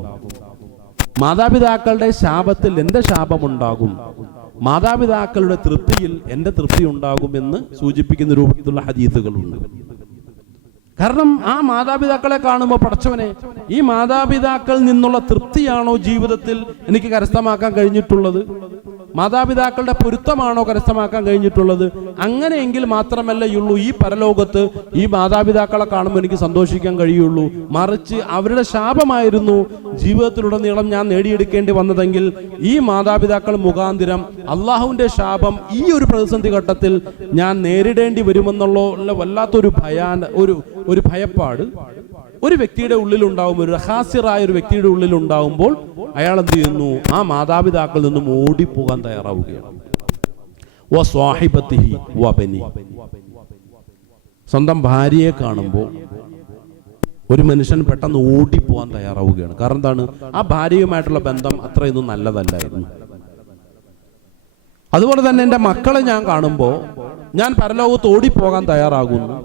മാതാപിതാക്കളുടെ ശാപത്തിൽ എൻ്റെ ശാപമുണ്ടാകും, മാതാപിതാക്കളുടെ തൃപ്തിയിൽ എൻ്റെ തൃപ്തി ഉണ്ടാകും എന്ന് സൂചിപ്പിക്കുന്ന രൂപത്തിലുള്ള ഹദീസുകളുണ്ട്. കാരണം ആ മാതാപിതാക്കളെ കാണുമ്പോൾ പടച്ചവനെ, ഈ മാതാപിതാക്കളിൽ നിന്നുള്ള തൃപ്തിയാണോ ജീവിതത്തിൽ എനിക്ക് കരസ്ഥമാക്കാൻ കഴിഞ്ഞിട്ടുള്ളത്? മാതാപിതാക്കളുടെ പൊരുത്തമാണോ കരസ്ഥമാക്കാൻ കഴിഞ്ഞിട്ടുള്ളത്? അങ്ങനെയെങ്കിൽ മാത്രമല്ലേയുള്ളൂ ഈ പരലോകത്ത് ഈ മാതാപിതാക്കളെ കാണുമ്പോൾ എനിക്ക് സന്തോഷിക്കാൻ കഴിയുള്ളൂ. മറിച്ച് അവരുടെ ശാപമായിരുന്നു ജീവിതത്തിലുടനീളം ഞാൻ നേടിയെടുക്കേണ്ടി വന്നതെങ്കിൽ ഈ മാതാപിതാക്കൾ മുഖാന്തിരം അള്ളാഹുവിന്റെ ശാപം ഈ ഒരു പ്രതിസന്ധി ഘട്ടത്തിൽ ഞാൻ നേരിടേണ്ടി വരുമെന്നുള്ള വല്ലാത്തൊരു ഒരു ഭയപ്പാട് ഒരു വ്യക്തിയുടെ ഉള്ളിലുണ്ടാവും. ഒരു ഹാസിറായ ഒരു വ്യക്തിയുടെ ഉള്ളിലുണ്ടാവുമ്പോൾ അയാൾ എന്ത് ചെയ്യുന്നു? ആ മാതാപിതാക്കളിൽ നിന്നും ഓടിപ്പോകാൻ തയ്യാറാവുകയാണ്. സ്വന്തം ഭാര്യയെ കാണുമ്പോൾ ഒരു മനുഷ്യൻ പെട്ടെന്ന് ഓടിപ്പോകാൻ തയ്യാറാവുകയാണ്. കാരണം എന്താണ്? ആ ഭാര്യയുമായിട്ടുള്ള ബന്ധം അത്രയൊന്നും നല്ലതല്ലായിരുന്നു. അതുപോലെ തന്നെ എൻ്റെ മക്കളെ ഞാൻ കാണുമ്പോൾ ഞാൻ പരലോകത്ത് ഓടിപ്പോകാൻ തയ്യാറാകുന്നു.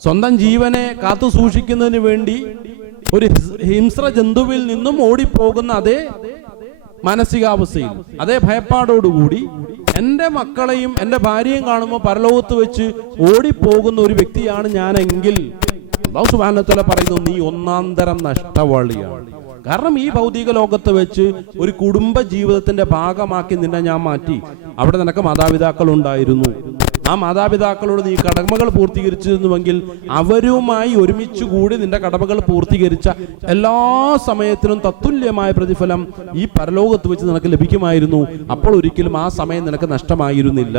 സ്വന്തം ജീവനെ കാത്തു സൂക്ഷിക്കുന്നതിന് വേണ്ടി ഒരു ഹിംസ്ര ജന്തുവിൽ നിന്നും ഓടിപ്പോകുന്ന അതേ മാനസികാവസ്ഥയിൽ, അതേ ഭയപ്പാടോടുകൂടി എൻ്റെ മക്കളെയും എൻ്റെ ഭാര്യയും കാണുമ്പോൾ പരലോകത്ത് വെച്ച് ഓടിപ്പോകുന്ന ഒരു വ്യക്തിയാണ് ഞാനെങ്കിൽ അല്ലാഹു സുബ്ഹാനഹു വ തആല പറയുന്നു, നീ ഒന്നാം തരം നഷ്ടവാളിയാണ്. കാരണം ഈ ഭൗതിക ലോകത്ത് വെച്ച് ഒരു കുടുംബ ജീവിതത്തിന്റെ ഭാഗമാക്കി നിന്നെ ഞാൻ മാറ്റി. അവിടെ നിനക്ക് മാതാപിതാക്കൾ ഉണ്ടായിരുന്നു. ആ മാതാപിതാക്കളോട് നീ കടമകൾ പൂർത്തീകരിച്ചിരുന്നുവെങ്കിൽ അവരുമായി ഒരുമിച്ച് കൂടി നിന്റെ കടമകൾ പൂർത്തീകരിച്ച എല്ലാ സമയത്തിനും തത്തുല്യമായ പ്രതിഫലം ഈ പരലോകത്ത് വെച്ച് നിനക്ക് ലഭിക്കുമായിരുന്നു. അപ്പോൾ ഒരിക്കലും ആ സമയം നിനക്ക് നഷ്ടമായിരുന്നില്ല.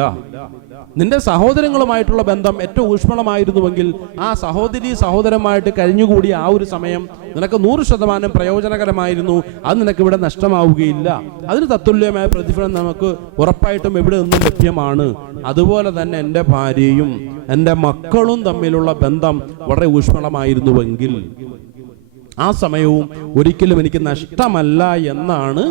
നിന്റെ സഹോദരങ്ങളുമായിട്ടുള്ള ബന്ധം ഏറ്റവും ഊഷ്മളമായിരുന്നുവെങ്കിൽ ആ സഹോദരമായിട്ട് കഴിഞ്ഞുകൂടിയ ആ ഒരു സമയം നിനക്ക് 100% പ്രയോജനകരമായിരുന്നു. അത് നിനക്ക് ഇവിടെ നഷ്ടമാവുകയില്ല. അതിന് തത്തുല്യമായ പ്രതിഫലം നമുക്ക് ഉറപ്പായിട്ടും ഇവിടെ നിന്നും ലഭ്യമാണ്. അതുപോലെ തന്നെ എൻ്റെ ഭാര്യയും എൻ്റെ മക്കളും തമ്മിലുള്ള ബന്ധം വളരെ ഊഷ്മളമായിരുന്നുവെങ്കിൽ ആ സമയവും ഒരിക്കലും എനിക്ക് നഷ്ടമല്ല എന്നാണ്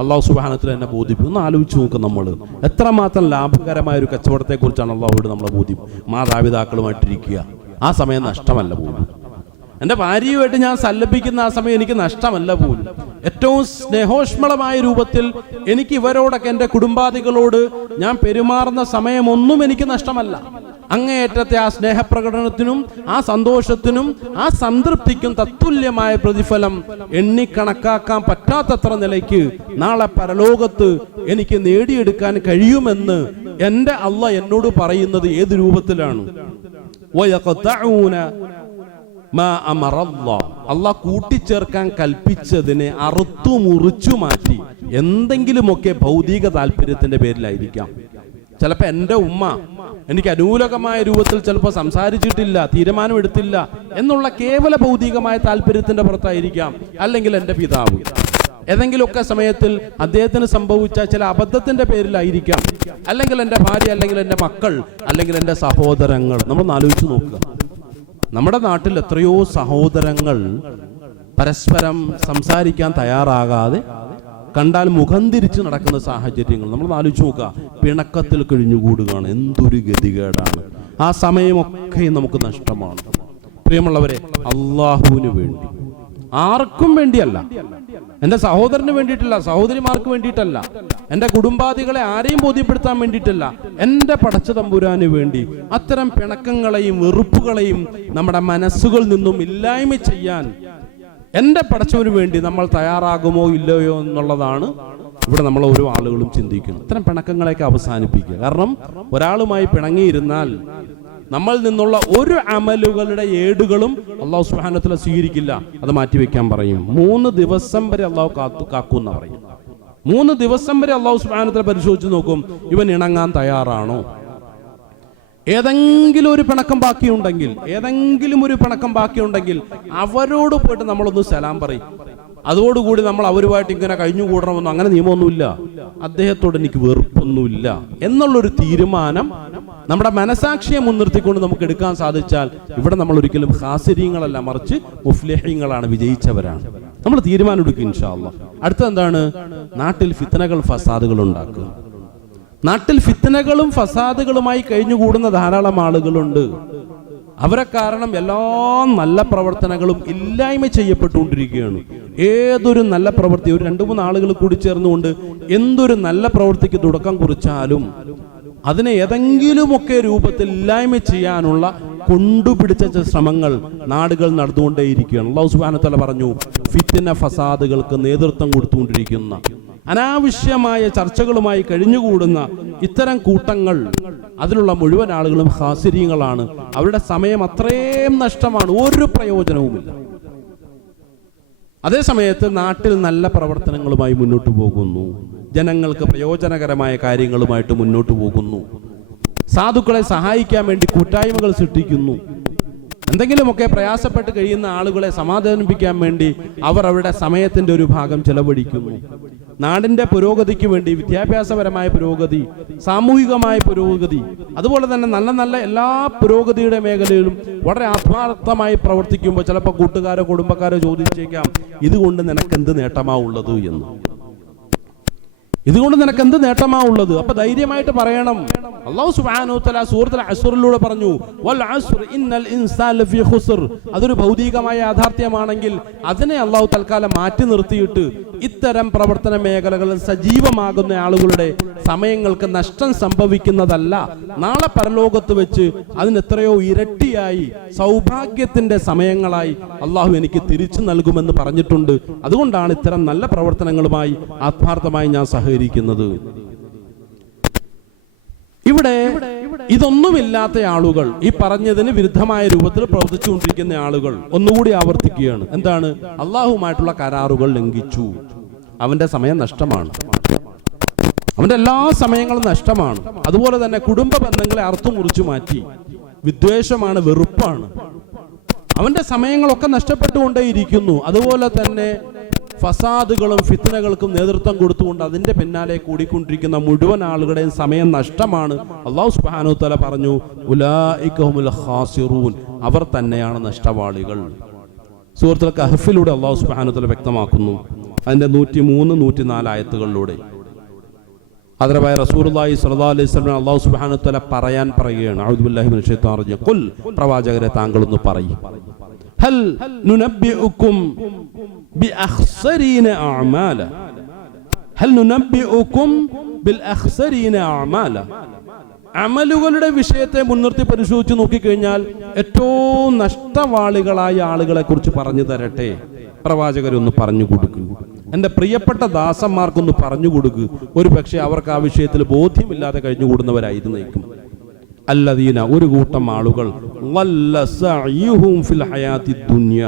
അല്ലാഹു സുബ്ഹാനഹു വ തആല എന്നെ ബോധിപ്പിക്കും. ഒന്ന് ആലോചിച്ച് നോക്കും, നമ്മൾ എത്രമാത്രം ലാഭകരമായ ഒരു കച്ചവടത്തെ കുറിച്ചാണ് അല്ലാഹുവോട് നമ്മളെ ബോധ്യം. മാതാപിതാക്കളുമായിട്ടിരിക്കുക, ആ സമയം നഷ്ടമല്ല പോലും. എൻ്റെ ഭാര്യയുമായിട്ട് ഞാൻ സല്ലപിക്കുന്ന ആ സമയം എനിക്ക് നഷ്ടമല്ല പോലും. ഏറ്റവും സ്നേഹോഷ്മളമായ രൂപത്തിൽ എനിക്ക് ഇവരോടൊക്കെ എൻ്റെ കുടുംബാദികളോട് ഞാൻ പെരുമാറുന്ന സമയമൊന്നും എനിക്ക് നഷ്ടമല്ല. അങ്ങേയറ്റത്തെ ആ സ്നേഹപ്രകടനത്തിനും ആ സന്തോഷത്തിനും ആ സംതൃപ്തിക്കും തത്തുല്യമായ പ്രതിഫലം എണ്ണിക്കണക്കാക്കാൻ പറ്റാത്തത്ര നിലയ്ക്ക് നാളെ പരലോകത്ത് എനിക്ക് നേടിയെടുക്കാൻ കഴിയുമെന്ന് എൻ്റെ അള്ളാഹ് എന്നോട് പറയുന്നത് ഏത് രൂപത്തിലാണ്? അള്ളാഹ് കൂട്ടിച്ചേർക്കാൻ കൽപ്പിച്ചതിനെ അറുത്തു മുറിച്ചു മാറ്റി എന്തെങ്കിലുമൊക്കെ ഭൗതിക താല്പര്യത്തിന്റെ പേരിലായിരിക്കാം. ചിലപ്പോൾ എൻ്റെ ഉമ്മ എനിക്ക് അനുകൂലമായ രൂപത്തിൽ ചിലപ്പോൾ സംസാരിച്ചിട്ടില്ല, തീരുമാനമെടുത്തില്ല എന്നുള്ള കേവല ഭൗതികമായ താല്പര്യത്തിന്റെ പുറത്തായിരിക്കാം. അല്ലെങ്കിൽ എൻ്റെ പിതാവ് ഏതെങ്കിലുമൊക്കെ സമയത്തിൽ അദ്ദേഹത്തിന് സംഭവിച്ച ചില അബദ്ധത്തിന്റെ പേരിലായിരിക്കാം. അല്ലെങ്കിൽ എൻ്റെ ഭാര്യ, അല്ലെങ്കിൽ എൻ്റെ മക്കൾ, അല്ലെങ്കിൽ എൻ്റെ സഹോദരങ്ങൾ. നമ്മൾ ആലോചിച്ച് നോക്കുക, നമ്മുടെ നാട്ടിൽ എത്രയോ സഹോദരങ്ങൾ പരസ്പരം സംസാരിക്കാൻ തയ്യാറാകാതെ കണ്ടാൽ മുഖം തിരിച്ച് നടക്കുന്ന സാഹചര്യങ്ങൾ നമ്മൾ ആലോചിച്ച് നോക്കുക. പിണക്കത്തിൽ കഴിഞ്ഞുകൂടുകയാണ്. എന്തൊരു ഗതികേടാണ്. ആ സമയമൊക്കെ നമുക്ക് നഷ്ടമാണ്. പ്രിയമുള്ളവരെ, അള്ളാഹുവിന് വേണ്ടി, ആർക്കും വേണ്ടിയല്ല, എൻ്റെ സഹോദരന് വേണ്ടിയിട്ടല്ല, സഹോദരിമാർക്ക് വേണ്ടിയിട്ടല്ല, എൻ്റെ കുടുംബാദികളെ ആരെയും ബോധ്യപ്പെടുത്താൻ വേണ്ടിയിട്ടല്ല, എൻ്റെ പടച്ച തമ്പുരാന് വേണ്ടി അത്തരം പിണക്കങ്ങളെയും വെറുപ്പുകളെയും നമ്മുടെ മനസ്സുകളിൽ നിന്നും ഇല്ലായ്മ ചെയ്യാൻ എൻ്റെ പടച്ചവന് വേണ്ടി നമ്മൾ തയ്യാറാകുമോ ഇല്ലയോ എന്നുള്ളതാണ് ഇവിടെ നമ്മൾ ഓരോ ആളുകളും ചിന്തിക്കുന്നത്. ഇത്തരം പിണക്കങ്ങളെയൊക്കെ അവസാനിപ്പിക്കുക. കാരണം ഒരാളുമായി പിണങ്ങിയിരുന്നാൽ നമ്മൾ നിന്നുള്ള ഒരു അമലുകളുടെ ഏടുകളും അല്ലാഹു സുബ്ഹാനഹു വ തആല സ്വീകരിക്കില്ല. അത് മാറ്റിവെക്കാൻ പറയും. 3 ദിവസം വരെ അല്ലാഹു കാക്കുന്ന പറയും. 3 ദിവസം വരെ അല്ലാഹു സുബ്ഹാനഹു വ തആല പരിശോധിച്ച് നോക്കും, ഇവൻ ഇണങ്ങാൻ തയ്യാറാണോ. ഏതെങ്കിലും ഒരു പിണക്കം ബാക്കിയുണ്ടെങ്കിൽ അവരോട് പോയിട്ട് നമ്മളൊന്ന് സലാം പറയും. അതോടുകൂടി നമ്മൾ അവരുമായിട്ട് ഇങ്ങനെ കഴിഞ്ഞുകൂടണമെന്നോ അങ്ങനെ നിയമമൊന്നുമില്ല. അദ്ദേഹത്തോട് എനിക്ക് വെറുപ്പൊന്നുമില്ല എന്നുള്ളൊരു തീരുമാനം നമ്മുടെ മനസാക്ഷിയെ മുൻനിർത്തിക്കൊണ്ട് നമുക്ക് എടുക്കാൻ സാധിച്ചാൽ ഇവിടെ നമ്മൾ ഒരിക്കലും ഖാസിരീങ്ങളല്ല, മറിച്ച് മുഫ്ലിഹീങ്ങളാണ്, വിജയിച്ചവരാണ്. നമ്മൾ തീരുമാനം എടുക്കും ഇൻഷാ അല്ലാഹ്. അടുത്തെന്താണ്? നാട്ടിൽ ഫിത്നകൾ ഫസാദുകൾ ഉണ്ടാക്കുക. നാട്ടിൽ ഫിത്നകളും ഫസാദുകളുമായി കഴിഞ്ഞുകൂടുന്ന ധാരാളം ആളുകളുണ്ട്. അവരെ കാരണം എല്ലാ നല്ല പ്രവർത്തനങ്ങളും ഇല്ലായ്മ ചെയ്യപ്പെട്ടുകൊണ്ടിരിക്കുകയാണ്. ഏതൊരു നല്ല പ്രവൃത്തി, ഒരു 2-3 ആളുകൾ കൂടി ചേർന്നുകൊണ്ട് എന്തൊരു നല്ല പ്രവൃത്തിക്ക് തുടക്കം കുറിച്ചാലും അതിനെ ഏതെങ്കിലുമൊക്കെ രൂപത്തിൽ ഇല്ലായ്മ ചെയ്യാനുള്ള കൊണ്ടുപിടിച്ച ശ്രമങ്ങൾ നാടുകൾ നടന്നുകൊണ്ടേയിരിക്കുകയാണ്. അല്ലാഹു സുബ്ഹാനഹു വ തആല പറഞ്ഞു, ഫിത്ന ഫസാദുകൾക്ക് നേതൃത്വം കൊടുത്തുകൊണ്ടിരിക്കുന്ന, അനാവശ്യമായ ചർച്ചകളുമായി കഴിഞ്ഞുകൂടുന്ന ഇത്തരം കൂട്ടങ്ങൾ, അതിലുള്ള മുഴുവൻ ആളുകളും ഖാസിരീങ്ങളാണ്. അവരുടെ സമയം അത്രയും നഷ്ടമാണ്, ഒരു പ്രയോജനവുമില്ല. അതേ സമയത്ത് നാട്ടിൽ നല്ല പ്രവർത്തനങ്ങളുമായി മുന്നോട്ട് പോകുന്നു, ജനങ്ങൾക്ക് പ്രയോജനകരമായ കാര്യങ്ങളുമായിട്ട് മുന്നോട്ട് പോകുന്നു, സാധുക്കളെ സഹായിക്കാൻ വേണ്ടി കൂട്ടായ്മകൾ സൃഷ്ടിക്കുന്നു, എന്തെങ്കിലുമൊക്കെ പ്രയാസപ്പെട്ട് കഴിയുന്ന ആളുകളെ സമാധാനിപ്പിക്കാൻ വേണ്ടി അവർ അവരുടെ സമയത്തിന്റെ ഒരു ഭാഗം ചെലവഴിക്കുന്നു. നാടിന്റെ പുരോഗതിക്ക് വേണ്ടി വിദ്യാഭ്യാസപരമായ പുരോഗതി, സാമൂഹികമായ പുരോഗതി, അതുപോലെ തന്നെ നല്ല നല്ല എല്ലാ പുരോഗതിയുടെ മേഖലയിലും വളരെ ആത്മാർത്ഥമായി പ്രവർത്തിക്കുമ്പോൾ ചിലപ്പോൾ കൂട്ടുകാരോ കുടുംബക്കാരോ ചോദിച്ചേക്കാം, ഇതുകൊണ്ട് നിനക്ക് എന്ത് നേട്ടമാവുള്ളത് എന്ന്. ഇതുകൊണ്ട് നിനക്ക് എന്ത് നേട്ടമാവുള്ളത്? അപ്പൊ ധൈര്യമായിട്ട് പറയണം. അല്ലാഹു സുബ്ഹാനഹു വ തആല സൂറത്തുൽ അസ്റിലൂടെ പറഞ്ഞു, വൽ അസ്ർ ഇന്നൽ ഇൻസാന ലഫീ ഖുസ്ർ. അതൊരു ഭൗതികമായ യാഥാർത്ഥ്യമാണെങ്കിൽ അതിനെ അല്ലാഹു തൽക്കാലം മാറ്റി നിർത്തിയിട്ട് ഇത്തരം പ്രവർത്തന മേഖലകളിൽ സജീവമാകുന്ന ആളുകളുടെ സമയങ്ങൾക്ക് നഷ്ടം സംഭവിക്കുന്നതല്ല, നാളെ പരലോകത്ത് വെച്ച് അതിന് എത്രയോ ഇരട്ടിയായി സൗഭാഗ്യത്തിന്റെ സമയങ്ങളായി അല്ലാഹു എനിക്ക് തിരിച്ചു നൽകുമെന്ന് പറഞ്ഞിട്ടുണ്ട്. അതുകൊണ്ടാണ് ഇത്തരം നല്ല പ്രവർത്തനങ്ങളുമായി ആത്മാർത്ഥമായി ഞാൻ സഹകരിക്കുന്നത്. ഇവിടെ ഇതൊന്നുമില്ലാത്ത ആളുകൾ, ഈ പറഞ്ഞതിന് വിരുദ്ധമായ രൂപത്തിൽ പ്രവർത്തിച്ചുകൊണ്ടിരിക്കുന്ന ആളുകൾ ഒന്നുകൂടി ആവർത്തിക്കുകയാണ്. എന്താണ്? അള്ളാഹുമായിട്ടുള്ള കരാറുകൾ ലംഘിച്ചു, അവന്റെ സമയം നഷ്ടമാണ്, അവന്റെ എല്ലാ സമയങ്ങളും നഷ്ടമാണ്. അതുപോലെ തന്നെ കുടുംബ ബന്ധങ്ങളെ അറുത്തുമുറിച്ചു മാറ്റി, വിദ്വേഷമാണ്, വെറുപ്പാണ്, അവന്റെ സമയങ്ങളൊക്കെ നഷ്ടപ്പെട്ടുകൊണ്ടേയിരിക്കുന്നു. അതുപോലെ തന്നെ ഫസാദുകളും ഫിത്നകൾക്കും നേതൃത്വം കൊടുത്തുകൊണ്ട് അതിന്റെ പിന്നാലെ കൂടിക്കൊണ്ടിരിക്കുന്ന മുഴുവൻ ആളുകളുടെയും സമയം നഷ്ടമാണ്. അല്ലാഹു സുബ്ഹാനഹു വ തആല പറഞ്ഞു, ഉലൈക ഹുമുൽ ഖാസിറൂൻ, അവർ തന്നെയാണ് നഷ്ടവാളികൾ. സൂറത്തുൽ കഹ്ഫിലൂടെ അല്ലാഹു സുബ്ഹാനഹു വ തആല വ്യക്തമാക്കുന്നു, അതിന്റെ 103, 104 ആയത്തുകളിലൂടെ. അതരവായ റസൂലുള്ളാഹി സ്വല്ലല്ലാഹു അലൈഹി വസല്ലം അല്ലാഹു സുബ്ഹാനഹു വ തആല പറയുകയാണ്, അഊദു ബില്ലാഹി മിനശ് ശൈത്വാനിർ റജീം, ഖുൽ, പ്രവാചകരെ താങ്കളൊന്ന് പറയൂ, ഹൽ നുനബ്ബിഉകും ബിഅഖ്സരീന അഅമാല, ഹൽ നുനബ്ബിഉകും ബിൽഅഖ്സരീന അഅമാല. അമലുകളുടെ വിഷയത്തെ മുൻനിർത്തി പരിശോധിച്ച് നോക്കിക്കഴിഞ്ഞാൽ ഏറ്റവും നഷ്ടവാളികളായ ആളുകളെ കുറിച്ച് പറഞ്ഞു തരട്ടെ. പ്രവാചകരൊന്ന് പറഞ്ഞു കൊടുക്കൂ, എൻ്റെ പ്രിയപ്പെട്ട ദാസന്മാർക്കൊന്ന് പറഞ്ഞു കൊടുക്കൂ. ഒരു പക്ഷേ അവർക്ക് ആ വിഷയത്തിൽ ബോധ്യമില്ലാതെ കഴിഞ്ഞുകൂടുന്നവരായിരുന്നേക്കും. അല്ലദീന, ഒരു കൂട്ടം ആളുകൾ, വല്ല സഅയ്യുഹും ഫിൽ ഹയാത്തിദ് ദുനിയ,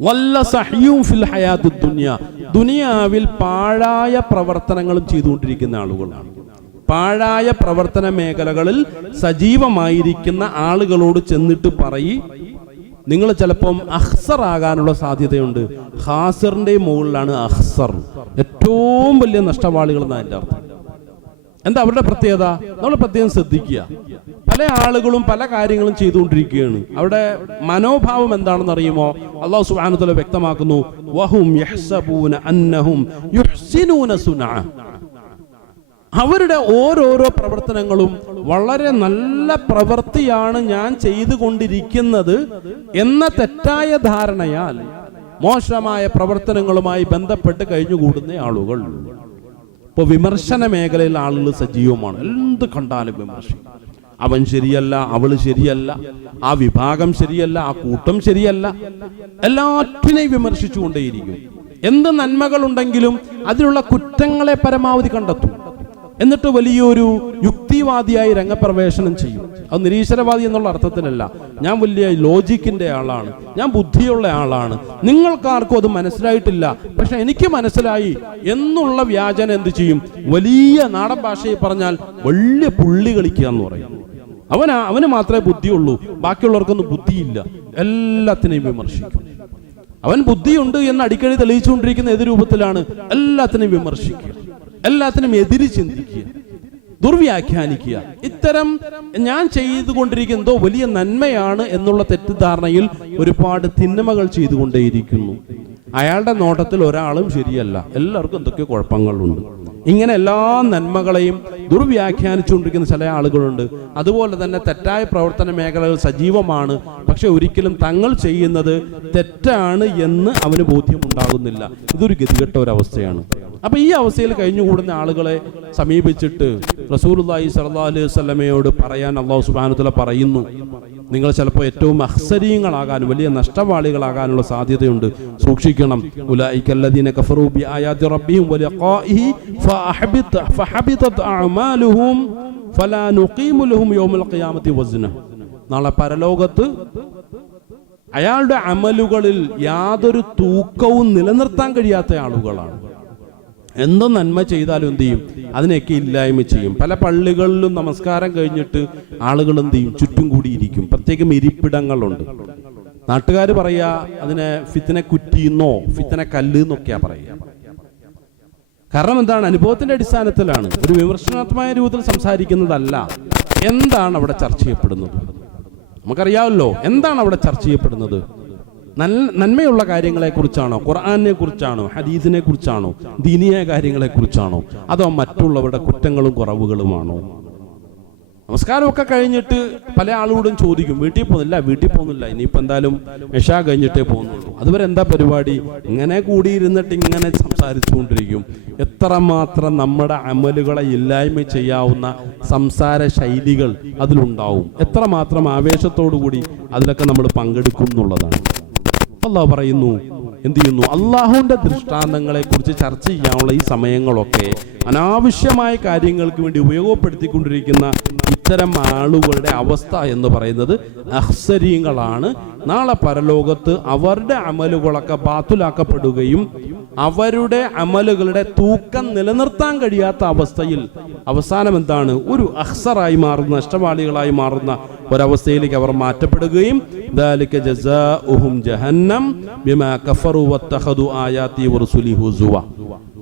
വല്ല സഅയ്യുഹും ഫിൽ ഹയാത്തിദ് ദുനിയ, ദുനിയാവിൽ പാഴായ പ്രവർത്തനങ്ങളും ചെയ്തുകൊണ്ടിരിക്കുന്ന ആളുകളാണ്. പാഴായ പ്രവർത്തന മേഖലകളിൽ സജീവമായിരിക്കുന്ന ആളുകളോട് ചെന്നിട്ട് പറയി, നിങ്ങൾ ചിലപ്പം അഖ്സർ ആകാനുള്ള സാധ്യതയുണ്ട്. ഖാസിറിന്റെ മുകളിലാണ് അഖ്സർ, ഏറ്റവും വലിയ നഷ്ടവാളികൾ എന്നാണ് എൻ്റെ അർത്ഥം. എന്താ അവരുടെ പ്രത്യേകത? നമ്മൾ പ്രത്യേകം ശ്രദ്ധിക്കുക. പല ആളുകളും പല കാര്യങ്ങളും ചെയ്തുകൊണ്ടിരിക്കുകയാണ്. അവരുടെ മനോഭാവം എന്താണെന്ന് അറിയുമോ? അല്ലാഹു സുബ്ഹാനഹു വ തആല വ്യക്തമാക്കുന്നു, വഹും യഹ്സബൂന അന്നഹും യുഹ്സിനൂന സുനഅ. അവരുടെ ഓരോരോ പ്രവർത്തനങ്ങളും വളരെ നല്ല പ്രവൃത്തിയാണ് ഞാൻ ചെയ്തുകൊണ്ടിരിക്കുന്നത് എന്ന തെറ്റായ ധാരണയാൽ മോശമായ പ്രവർത്തനങ്ങളുമായി ബന്ധപ്പെട്ട് കഴിഞ്ഞുകൂടുന്ന ആളുകൾ. ഇപ്പോൾ വിമർശന മേഖലയിൽ ആളുകൾ സജീവമാണ്. എന്ത് കണ്ടാലും വിമർശിക്കും. അവൻ ശരിയല്ല, അവള് ശരിയല്ല, ആ വിഭാഗം ശരിയല്ല, ആ കൂട്ടം ശരിയല്ല, എല്ലാറ്റിനെയും വിമർശിച്ചുകൊണ്ടേയിരിക്കും. എന്ത് നന്മകൾ ഉണ്ടെങ്കിലും അതിലുള്ള കുറ്റങ്ങളെ പരമാവധി കണ്ടെത്തും. എന്നിട്ട് വലിയൊരു യുക്തിവാദിയായി രംഗപ്രവേശനം ചെയ്യും. അത് നിരീശ്വരവാദി എന്നുള്ള അർത്ഥത്തിലല്ല. ഞാൻ വലിയ ലോജിക്കിന്റെ ആളാണ്, ഞാൻ ബുദ്ധിയുള്ള ആളാണ്, നിങ്ങൾക്കാർക്കും അത് മനസ്സിലായിട്ടില്ല, പക്ഷെ എനിക്ക് മനസ്സിലായി എന്നുള്ള വ്യാജന എന്ത് ചെയ്യും? വലിയ നാടൻ ഭാഷയിൽ പറഞ്ഞാൽ വലിയ പുള്ളി കളിക്കുക എന്ന് പറയും. അവന് മാത്രമേ ബുദ്ധിയുള്ളൂ, ബാക്കിയുള്ളവർക്കൊന്നും ബുദ്ധിയില്ല. എല്ലാത്തിനെയും വിമർശിക്കും. അവൻ ബുദ്ധിയുണ്ട് എന്ന് അടിക്കടി തെളിയിച്ചുകൊണ്ടിരിക്കുന്ന ഏത് രൂപത്തിലാണ്? എല്ലാത്തിനെയും വിമർശിക്കുക, എല്ലാത്തിനും എതിര് ചിന്തിക്കുക, ദുർവ്യാഖ്യാനിക്കുക. ഇത്തരം ഞാൻ ചെയ്തുകൊണ്ടിരിക്കുന്നതോ വലിയ നന്മയാണ് എന്നുള്ള തെറ്റിദ്ധാരണയിൽ ഒരുപാട് തിന്മകൾ ചെയ്തുകൊണ്ടേയിരിക്കുന്നു. അയാളുടെ നോട്ടത്തിൽ ഒരാളും ശരിയല്ല, എല്ലാവർക്കും എന്തൊക്കെയോ കുഴപ്പങ്ങളുണ്ട്. ഇങ്ങനെ എല്ലാ നന്മകളെയും ദുർവ്യാഖ്യാനിച്ചുകൊണ്ടിരിക്കുന്ന ചില ആളുകളുണ്ട്. അതുപോലെ തന്നെ തെറ്റായ പ്രവർത്തന മേഖലകൾ സജീവമാണ്, പക്ഷെ ഒരിക്കലും തങ്ങൾ ചെയ്യുന്നത് തെറ്റാണ് എന്ന് അവന് ബോധ്യമുണ്ടാകുന്നില്ല. ഇതൊരു ഗതികെട്ട ഒരവസ്ഥയാണ്. അപ്പൊ ഈ അവസ്ഥയിൽ കഴിഞ്ഞുകൂടുന്ന ആളുകളെ സമീപിച്ചിട്ട് റസൂലുള്ളാഹി സ്വല്ലല്ലാഹു അലൈഹി വസല്ലമയോട് പറയാൻ അല്ലാഹു സുബ്ഹാനഹു വ തആല പറയുന്നു, നിങ്ങൾ ചിലപ്പോൾ ഏറ്റവും അഖ്സരീങ്ങളാകാനും വലിയ നഷ്ടവാളികളാകാനുള്ള സാധ്യതയുണ്ട്, സൂക്ഷിക്കണം. ഉലൈകല്ലദീന കഫറൂ ബിആയാതി റബ്ബിഹിം വലിഖാഇഹി ഫഹബിതത് അഅമാലുഹും ഫലാ നുഖീമു ലഹും യൗമൽ ഖിയാമത്തി വസ്ന. നാളെ പരലോകത്ത് അയാളുടെ അമലുകളിൽ യാതൊരു തൂക്കവും നിലനിർത്താൻ കഴിയാത്ത ആളുകളാണ്. എന്തോ നന്മ ചെയ്താലും എന്ത് ചെയ്യും? അതിനെയൊക്കെ ഇല്ലായ്മ ചെയ്യും. പല പള്ളികളിലും നമസ്കാരം കഴിഞ്ഞിട്ട് ആളുകൾ എന്ത് ചെയ്യും? ചുറ്റും കൂടിയിരിക്കും. പ്രത്യേകം ഇരിപ്പിടങ്ങളുണ്ട്. നാട്ടുകാർ പറയാ അതിനെ ഫിത്തിനെ കുറ്റിന്നോ ഫിത്തിനെ കല്ല് എന്നൊക്കെയാ പറയുക. കാരണം എന്താണ്? അനുഭവത്തിന്റെ അടിസ്ഥാനത്തിലാണ്, ഒരു വിമർശനാത്മക രൂപത്തിൽ സംസാരിക്കുന്നതല്ല. എന്താണ് അവിടെ ചർച്ച ചെയ്യപ്പെടുന്നത്? നമുക്കറിയാമല്ലോ എന്താണ് അവിടെ ചർച്ച ചെയ്യപ്പെടുന്നത്. നന്മയുള്ള കാര്യങ്ങളെ കുറിച്ചാണോ? ഖുർആനെ കുറിച്ചാണോ? ഹദീസിനെ കുറിച്ചാണോ? ദീനിയായ കാര്യങ്ങളെ കുറിച്ചാണോ? അതോ മറ്റുള്ളവരുടെ കുറ്റങ്ങളും കുറവുകളുമാണോ? നമസ്കാരമൊക്കെ കഴിഞ്ഞിട്ട് പല ആളോടും ചോദിക്കും, വീട്ടിൽ പോകുന്നില്ല, ഇനിയിപ്പോൾ എന്തായാലും ഇശാ കഴിഞ്ഞിട്ടേ പോകുന്നുള്ളൂ, അതുവരെ എന്താ പരിപാടി? ഇങ്ങനെ കൂടിയിരുന്നിട്ട് ഇങ്ങനെ സംസാരിച്ചുകൊണ്ടിരിക്കും. എത്രമാത്രം നമ്മുടെ അമലുകളെ ഇല്ലായ്മ ചെയ്യാവുന്ന സംസാര ശൈലികൾ അതിലുണ്ടാവും. എത്രമാത്രം ആവേശത്തോടു കൂടി അതിലൊക്കെ നമ്മൾ പങ്കെടുക്കും എന്നുള്ളതാണ്. അല്ലാഹു പറയുന്നു, എന്ത് ചെയ്യുന്നു? അള്ളാഹുവിന്റെ ദൃഷ്ടാന്തങ്ങളെ കുറിച്ച് ചർച്ച ചെയ്യാനുള്ള ഈ സമയങ്ങളൊക്കെ അനാവശ്യമായ കാര്യങ്ങൾക്ക് വേണ്ടി ഉപയോഗപ്പെടുത്തിക്കൊണ്ടിരിക്കുന്ന ഇത്തരം ആളുകളുടെ അവസ്ഥ എന്ന് പറയുന്നത് അഖ്സരീങ്ങളാണ്. നാളെ പരലോകത്ത് അവരുടെ അമലുകളൊക്കെ ബാത്തുലാക്കപ്പെടുകയും അവരുടെ അമലുകളുടെ തൂക്കം നിലനിർത്താൻ കഴിയാത്ത അവസ്ഥയിൽ അവസാനം എന്താണ്? ഒരു അഖ്സറായി മാറുന്ന, നഷ്ടവാളികളായി മാറുന്ന ഒരവസ്ഥയിലേക്ക് അവർ മാറ്റപ്പെടുകയും ദാലിക ജസാഉഹും ജഹന്നം ബിമാ കഫറു വത്തഖദു ആയാതി വറസുലി ഹുസുവ.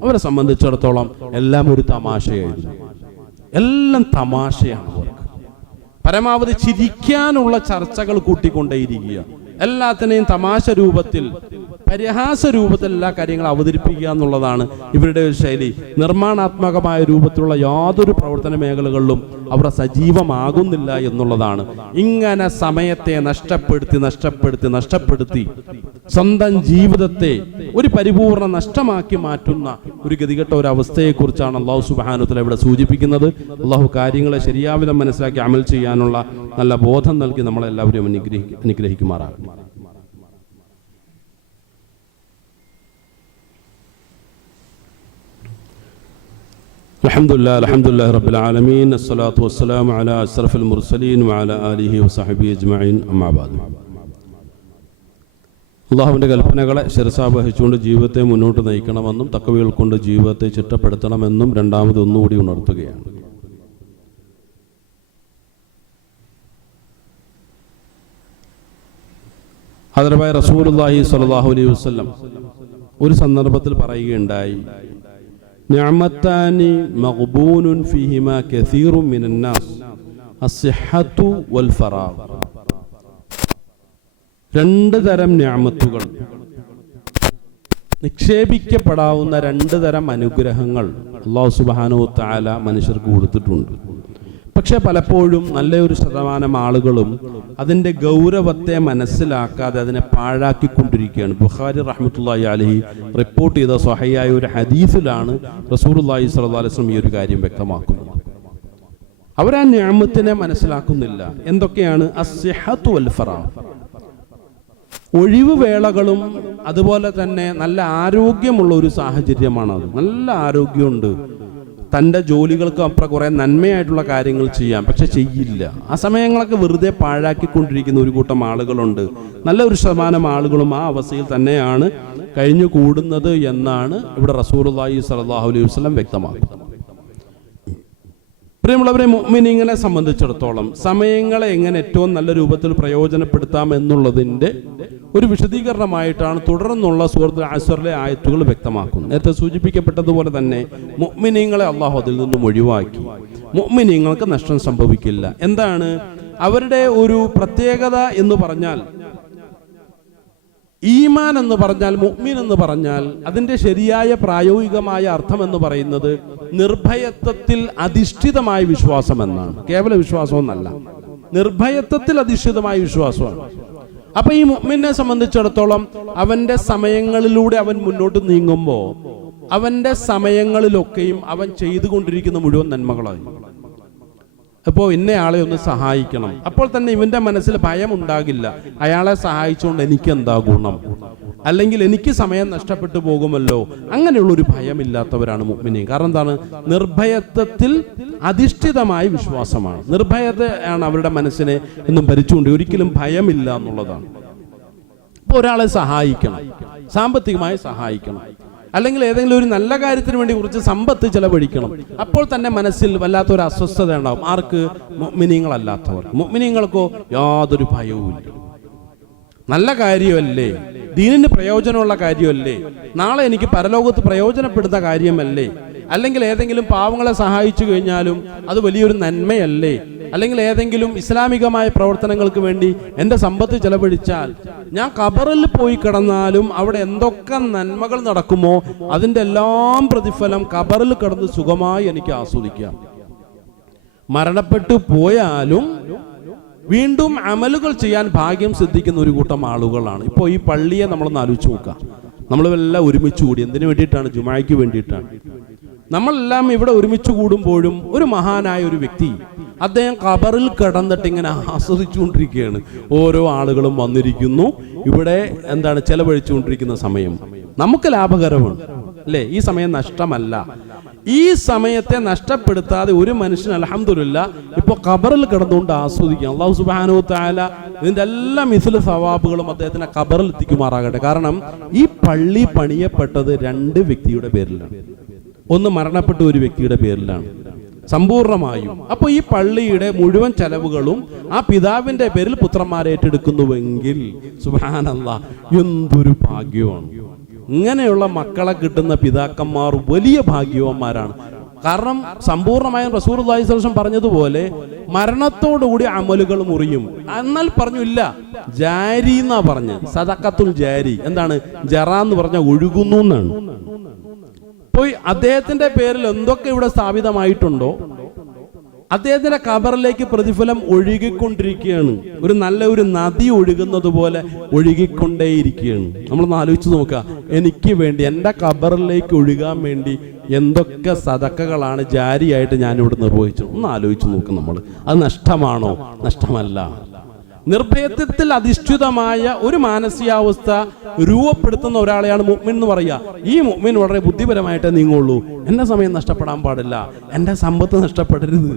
അവരെ സംബന്ധിച്ചിടത്തോളം എല്ലാം ഒരു തമാശയായിരുന്നു. എല്ലാം തമാശയാണ് അവർക്ക്. പരമാവധി ചിരിക്കാനുള്ള ചർച്ചകൾ കൂട്ടിക്കൊണ്ടേയിരിക്കുക. എല്ലാത്തിനെയും തമാശ രൂപത്തിൽ, പരിഹാസ രൂപത്തിൽ എല്ലാ കാര്യങ്ങളും അവതരിപ്പിക്കുക എന്നുള്ളതാണ് ഇവരുടെ ഒരു ശൈലി. നിർമ്മാണാത്മകമായ രൂപത്തിലുള്ള യാതൊരു പ്രവർത്തന മേഖലകളിലും അവർ സജീവമാകുന്നില്ല എന്നുള്ളതാണ്. ഇങ്ങനെ സമയത്തെ നഷ്ടപ്പെടുത്തി സ്വന്തം ജീവിതത്തെ ഒരു പരിപൂർണ നഷ്ടമാക്കി മാറ്റുന്ന ഒരു ഗതികെട്ട ഒരു അവസ്ഥയെക്കുറിച്ചാണ് അല്ലാഹു സുബ്ഹാനഹു വ തആല ഇവിടെ സൂചിപ്പിക്കുന്നത്. അല്ലാഹു കാര്യങ്ങളെ ശരിയാവിധം മനസ്സിലാക്കി അമൽ ചെയ്യാനുള്ള നല്ല ബോധം നൽകി നമ്മളെല്ലാവരും അനുഗ്രഹിക്കുമാറാകും. അൽഹംദുലില്ലാഹി റബ്ബിൽ ആലമീൻ, അസ്സലാത്തു വസ്സലാമു അലാ അശ്റഫിൽ മുർസലീൻ വഅലാ ആലിഹി വസഹ്ബിഹി അജ്മഈൻ, അമ്മാ ബഅദ്. അള്ളാഹുവിൻ്റെ കൽപ്പനകളെ ശിരസാവഹിച്ചുകൊണ്ട് ജീവിതത്തെ മുന്നോട്ട് നയിക്കണമെന്നും തഖ്വകൾ കൊണ്ട് ജീവിതത്തെ ചിട്ടപ്പെടുത്തണമെന്നും രണ്ടാമത് ഒന്നുകൂടി ഉണർത്തുകയാണ്. ഹദറത്തായ റസൂലുള്ളാഹി സ്വല്ലല്ലാഹു അലൈഹി വസല്ലം ഒരു സന്ദർഭത്തിൽ പറയുകയുണ്ടായി, നിഅമത്താനി മഗ്ബൂനുൻ ഫീഹിമാ കസീറുൻ മിനൻ നാസ് അസ്സിഹ്ഹത്തു വൽ ഫറാഗ്. രണ്ട് തരം നിഅമത്തുകൾ, നിക്ഷേപിക്കപ്പെടാവുന്ന രണ്ട് തരം അനുഗ്രഹങ്ങൾ അല്ലാഹു സുബ്ഹാനഹു വ തആല മനുഷ്യർക്ക് കൊടുത്തിട്ടുണ്ട്. പക്ഷെ പലപ്പോഴും നല്ലൊരു ശതമാനം ആളുകളും അതിൻ്റെ ഗൗരവത്തെ മനസ്സിലാക്കാതെ അതിനെ പാഴാക്കിക്കൊണ്ടിരിക്കുകയാണ്. ബുഖാരി റഹ്മത്തുള്ളാഹി അലൈഹി റിപ്പോർട്ട് ചെയ്ത സ്വഹീഹായ ഒരു ഹദീസിലാണ് റസൂലുള്ളാഹി സ്വല്ലല്ലാഹു അലൈഹി വസല്ലം ഈ ഒരു കാര്യം വ്യക്തമാക്കുന്നത്. അവർ ആ നിഅമത്തിനെ മനസ്സിലാക്കുന്നില്ല. എന്തൊക്കെയാണ്? അസ്സിഹ്ഹത്തു വൽ ഫറാഗ്, ഒഴിവ് വേളകളും അതുപോലെ തന്നെ നല്ല ആരോഗ്യമുള്ള ഒരു സാഹചര്യമാണത്. നല്ല ആരോഗ്യമുണ്ട്, തൻ്റെ ജോലികൾക്ക് അപ്പുറം കുറേ നന്മയായിട്ടുള്ള കാര്യങ്ങൾ ചെയ്യാം, പക്ഷെ ചെയ്യില്ല. ആ സമയങ്ങളൊക്കെ വെറുതെ പാഴാക്കിക്കൊണ്ടിരിക്കുന്ന ഒരു കൂട്ടം ആളുകളുണ്ട്. നല്ലൊരു ശതമാനം ആളുകളും ആ അവസ്ഥയിൽ തന്നെയാണ് കഴിഞ്ഞു കൂടുന്നത് എന്നാണ് ഇവിടെ റസൂലുള്ളാഹി സ്വല്ലല്ലാഹു അലൈഹി വസല്ലം വ്യക്തമാക്കുന്നത്. പ്രിയമുള്ളവരെ, മുഅ്മിനീങ്ങളെ സംബന്ധിച്ചിടത്തോളം സമയങ്ങളെ എങ്ങനെ ഏറ്റവും നല്ല രൂപത്തിൽ പ്രയോജനപ്പെടുത്താം എന്നുള്ളതിൻ്റെ ഒരു വിശദീകരണമായിട്ടാണ് തുടർന്നുള്ള സൂറത്തുൽ അസ്റിലെ ആയത്തുകൾ വ്യക്തമാക്കുന്നത്. നേരത്തെ സൂചിപ്പിക്കപ്പെട്ടതുപോലെ തന്നെ മുഅ്മിനീങ്ങളെ അള്ളാഹു അതിൽ നിന്നും ഒഴിവാക്കി. മുഅ്മിനീങ്ങൾക്ക് നഷ്ടം സംഭവിക്കില്ല. എന്താണ് അവരുടെ ഒരു പ്രത്യേകത എന്ന് പറഞ്ഞാൽ, ഈമാൻ എന്ന് പറഞ്ഞാൽ, മുഅ്മിൻ എന്ന് പറഞ്ഞാൽ അതിൻ്റെ ശരിയായ പ്രായോഗികമായ അർത്ഥം എന്ന് പറയുന്നത് നിർഭയത്വത്തിൽ അധിഷ്ഠിതമായ വിശ്വാസം എന്നാണ്. കേവല വിശ്വാസമൊന്നല്ല, നിർഭയത്വത്തിൽ അധിഷ്ഠിതമായ വിശ്വാസമാണ്. അപ്പൊ ഈ മുഅ്മിനെ സംബന്ധിച്ചിടത്തോളം അവന്റെ സമയങ്ങളിലൂടെ അവൻ മുന്നോട്ട് നീങ്ങുമ്പോൾ അവന്റെ സമയങ്ങളിലൊക്കെയും അവൻ ചെയ്തുകൊണ്ടിരിക്കുന്ന മുഴുവൻ നന്മകളായി. അപ്പോൾ ഇന്നയാളെ ഒന്ന് സഹായിക്കണം, അപ്പോൾ തന്നെ ഇവന്റെ മനസ്സിൽ ഭയം ഉണ്ടാകില്ല. അയാളെ സഹായിച്ചുകൊണ്ട് എനിക്ക് എന്താ ഗുണം, അല്ലെങ്കിൽ എനിക്ക് സമയം നഷ്ടപ്പെട്ടു പോകുമല്ലോ, അങ്ങനെയുള്ളൊരു ഭയമില്ലാത്തവരാണ് മുഅ്മിനീൻ. കാരണം എന്താണ്? നിർഭയത്വത്തിൽ അധിഷ്ഠിതമായ വിശ്വാസമാണ്. നിർഭയതയാണ് അവരുടെ മനസ്സിനെ എന്നും ഭരിച്ചുകൊണ്ട് ഒരിക്കലും ഭയമില്ല എന്നുള്ളതാണ്. ഇപ്പോൾ ഒരാളെ സഹായിക്കണം, സാമ്പത്തികമായി സഹായിക്കണം, അല്ലെങ്കിൽ ഏതെങ്കിലും ഒരു നല്ല കാര്യത്തിന് വേണ്ടി കുറച്ച് സമ്പത്ത് ചെലവഴിക്കണം, അപ്പോൾ തന്നെ മനസ്സിൽ വല്ലാത്തൊരു അസ്വസ്ഥത ഉണ്ടാവും. ആർക്ക്? മുഅ്മിനീങ്ങളല്ലാത്തവർ. മുഅ്മിനീങ്ങൾക്കോ യാതൊരു ഭയവുമില്ല. നല്ല കാര്യമല്ലേ, ദീനിന് പ്രയോജനമുള്ള കാര്യമല്ലേ, നാളെ എനിക്ക് പരലോകത്ത് പ്രയോജനപ്പെടുന്ന കാര്യമല്ലേ, അല്ലെങ്കിൽ ഏതെങ്കിലും പാവങ്ങളെ സഹായിച്ചു കഴിഞ്ഞാലും അത് വലിയൊരു നന്മയല്ലേ, അല്ലെങ്കിൽ ഏതെങ്കിലും ഇസ്ലാമികമായ പ്രവർത്തനങ്ങൾക്ക് വേണ്ടി എൻ്റെ സമ്പത്ത് ചെലവഴിച്ചാൽ ഞാൻ ഖബറിൽ പോയി കിടന്നാലും അവിടെ എന്തൊക്കെ നന്മകൾ നടക്കുമോ അതിൻ്റെ എല്ലാം പ്രതിഫലം ഖബറിൽ കിടന്ന് സുഖമായി എനിക്ക് ആസ്വദിക്കാം. മരണപ്പെട്ടു പോയാലും വീണ്ടും അമലുകൾ ചെയ്യാൻ ഭാഗ്യം സിദ്ധിക്കുന്ന ഒരു കൂട്ടം ആളുകളാണ്. ഇപ്പോൾ ഈ പള്ളിയെ നമ്മളൊന്ന് ആലോചിച്ച് നോക്കാം. നമ്മളെല്ലാം ഒരുമിച്ച് കൂടി എന്തിനു വേണ്ടിയിട്ടാണ്? ജുമായ്ക്ക് വേണ്ടിയിട്ടാണ്. നമ്മളെല്ലാം ഇവിടെ ഒരുമിച്ച് കൂടുമ്പോഴും ഒരു മഹാനായ ഒരു വ്യക്തി അദ്ദേഹം ഖബറിൽ കിടന്നിട്ട് ഇങ്ങനെ ആസ്വദിച്ചുകൊണ്ടിരിക്കുകയാണ്. ഓരോ ആളുകളും വന്നിരിക്കുന്നു, ഇവിടെ എന്താണ് ചെലവഴിച്ചുകൊണ്ടിരിക്കുന്ന സമയം നമുക്ക് ലാഭകരമാണ് അല്ലേ? ഈ സമയം നഷ്ടമല്ല. ഈ സമയത്തെ നഷ്ടപ്പെടുത്താതെ ഒരു മനുഷ്യൻ അൽഹംദുലില്ലാ ഇപ്പോൾ ഖബറിൽ കിടന്നുകൊണ്ട് ആസ്വദിക്കാം. അല്ലാഹു സുബ്ഹാനഹു വ തആല ഇതിൻ്റെ എല്ലാ മിസ്ല സവാബുകളും അദ്ദേഹത്തിനെ ഖബറിൽ എത്തിക്കുമാറാകട്ടെ. കാരണം ഈ പള്ളി പണിയപ്പെട്ടത് രണ്ട് വ്യക്തിയുടെ പേരിലാണ്. ഒന്ന് മരണപ്പെട്ട ഒരു വ്യക്തിയുടെ പേരിലാണ് സമ്പൂർണമായും. അപ്പോൾ ഈ പള്ളിയുടെ മുഴുവൻ ചെലവുകളും ആ പിതാവിന്റെ പേരിൽ പുത്രന്മാരെ ഏറ്റെടുക്കുന്നുവെങ്കിൽ സുബ്ഹാനല്ലാഹ് എന്തൊരു ഭാഗ്യമാണ്. ഇങ്ങനെയുള്ള മക്കളെ കിട്ടുന്ന പിതാക്കന്മാർ വലിയ ഭാഗ്യവാന്മാരാണ്. കാരണം സമ്പൂർണമായും റസൂലുള്ളാഹി സ്വല്ലല്ലാഹു അലൈഹി വസല്ലം പറഞ്ഞതുപോലെ മരണത്തോടുകൂടി അമലുകൾ മുറിയും. എന്നാൽ പറഞ്ഞു ഇല്ല, ജാരി എന്നാ പറഞ്ഞ്, സദഖത്തുൽ ജാരി. എന്താണ് ജറ എന്ന് പറഞ്ഞ ഒഴുകുന്നു എന്നാണ്. പോയി അദ്ദേഹത്തിന്റെ പേരിൽ എന്തൊക്കെ ഇവിടെ സ്ഥാപിതമായിട്ടുണ്ടോ അദ്ദേഹത്തിന്റെ ഖബറിലേക്ക് പ്രതിഫലം ഒഴുകിക്കൊണ്ടിരിക്കുകയാണ്. ഒരു നല്ല ഒരു നദി ഒഴുകുന്നത് പോലെ ഒഴുകിക്കൊണ്ടേയിരിക്കുകയാണ്. നമ്മളൊന്ന് ആലോചിച്ച് നോക്കുക, എനിക്ക് വേണ്ടി എൻ്റെ ഖബറിലേക്ക് ഒഴുകാൻ വേണ്ടി എന്തൊക്കെ സദഖകളാണ് ജാരിയായിട്ട് ഞാനിവിടെ നിർവഹിച്ചത്. ഒന്ന് ആലോചിച്ച് നോക്കും നമ്മൾ. അത് നഷ്ടമാണോ? നഷ്ടമല്ല. നിർഭയത്വത്തിൽ അധിഷ്ഠിതമായ ഒരു മാനസികാവസ്ഥ രൂപപ്പെടുത്തുന്ന ഒരാളെയാണ് മുഅ്മിൻ എന്ന് പറയുക. ഈ മുഅ്മിൻ വളരെ ബുദ്ധിപരമായിട്ടേ നീങ്ങുള്ളൂ. എൻ്റെ സമയം നഷ്ടപ്പെടാൻ പാടില്ല, എൻ്റെ സമ്പത്ത് നഷ്ടപ്പെടരുത്,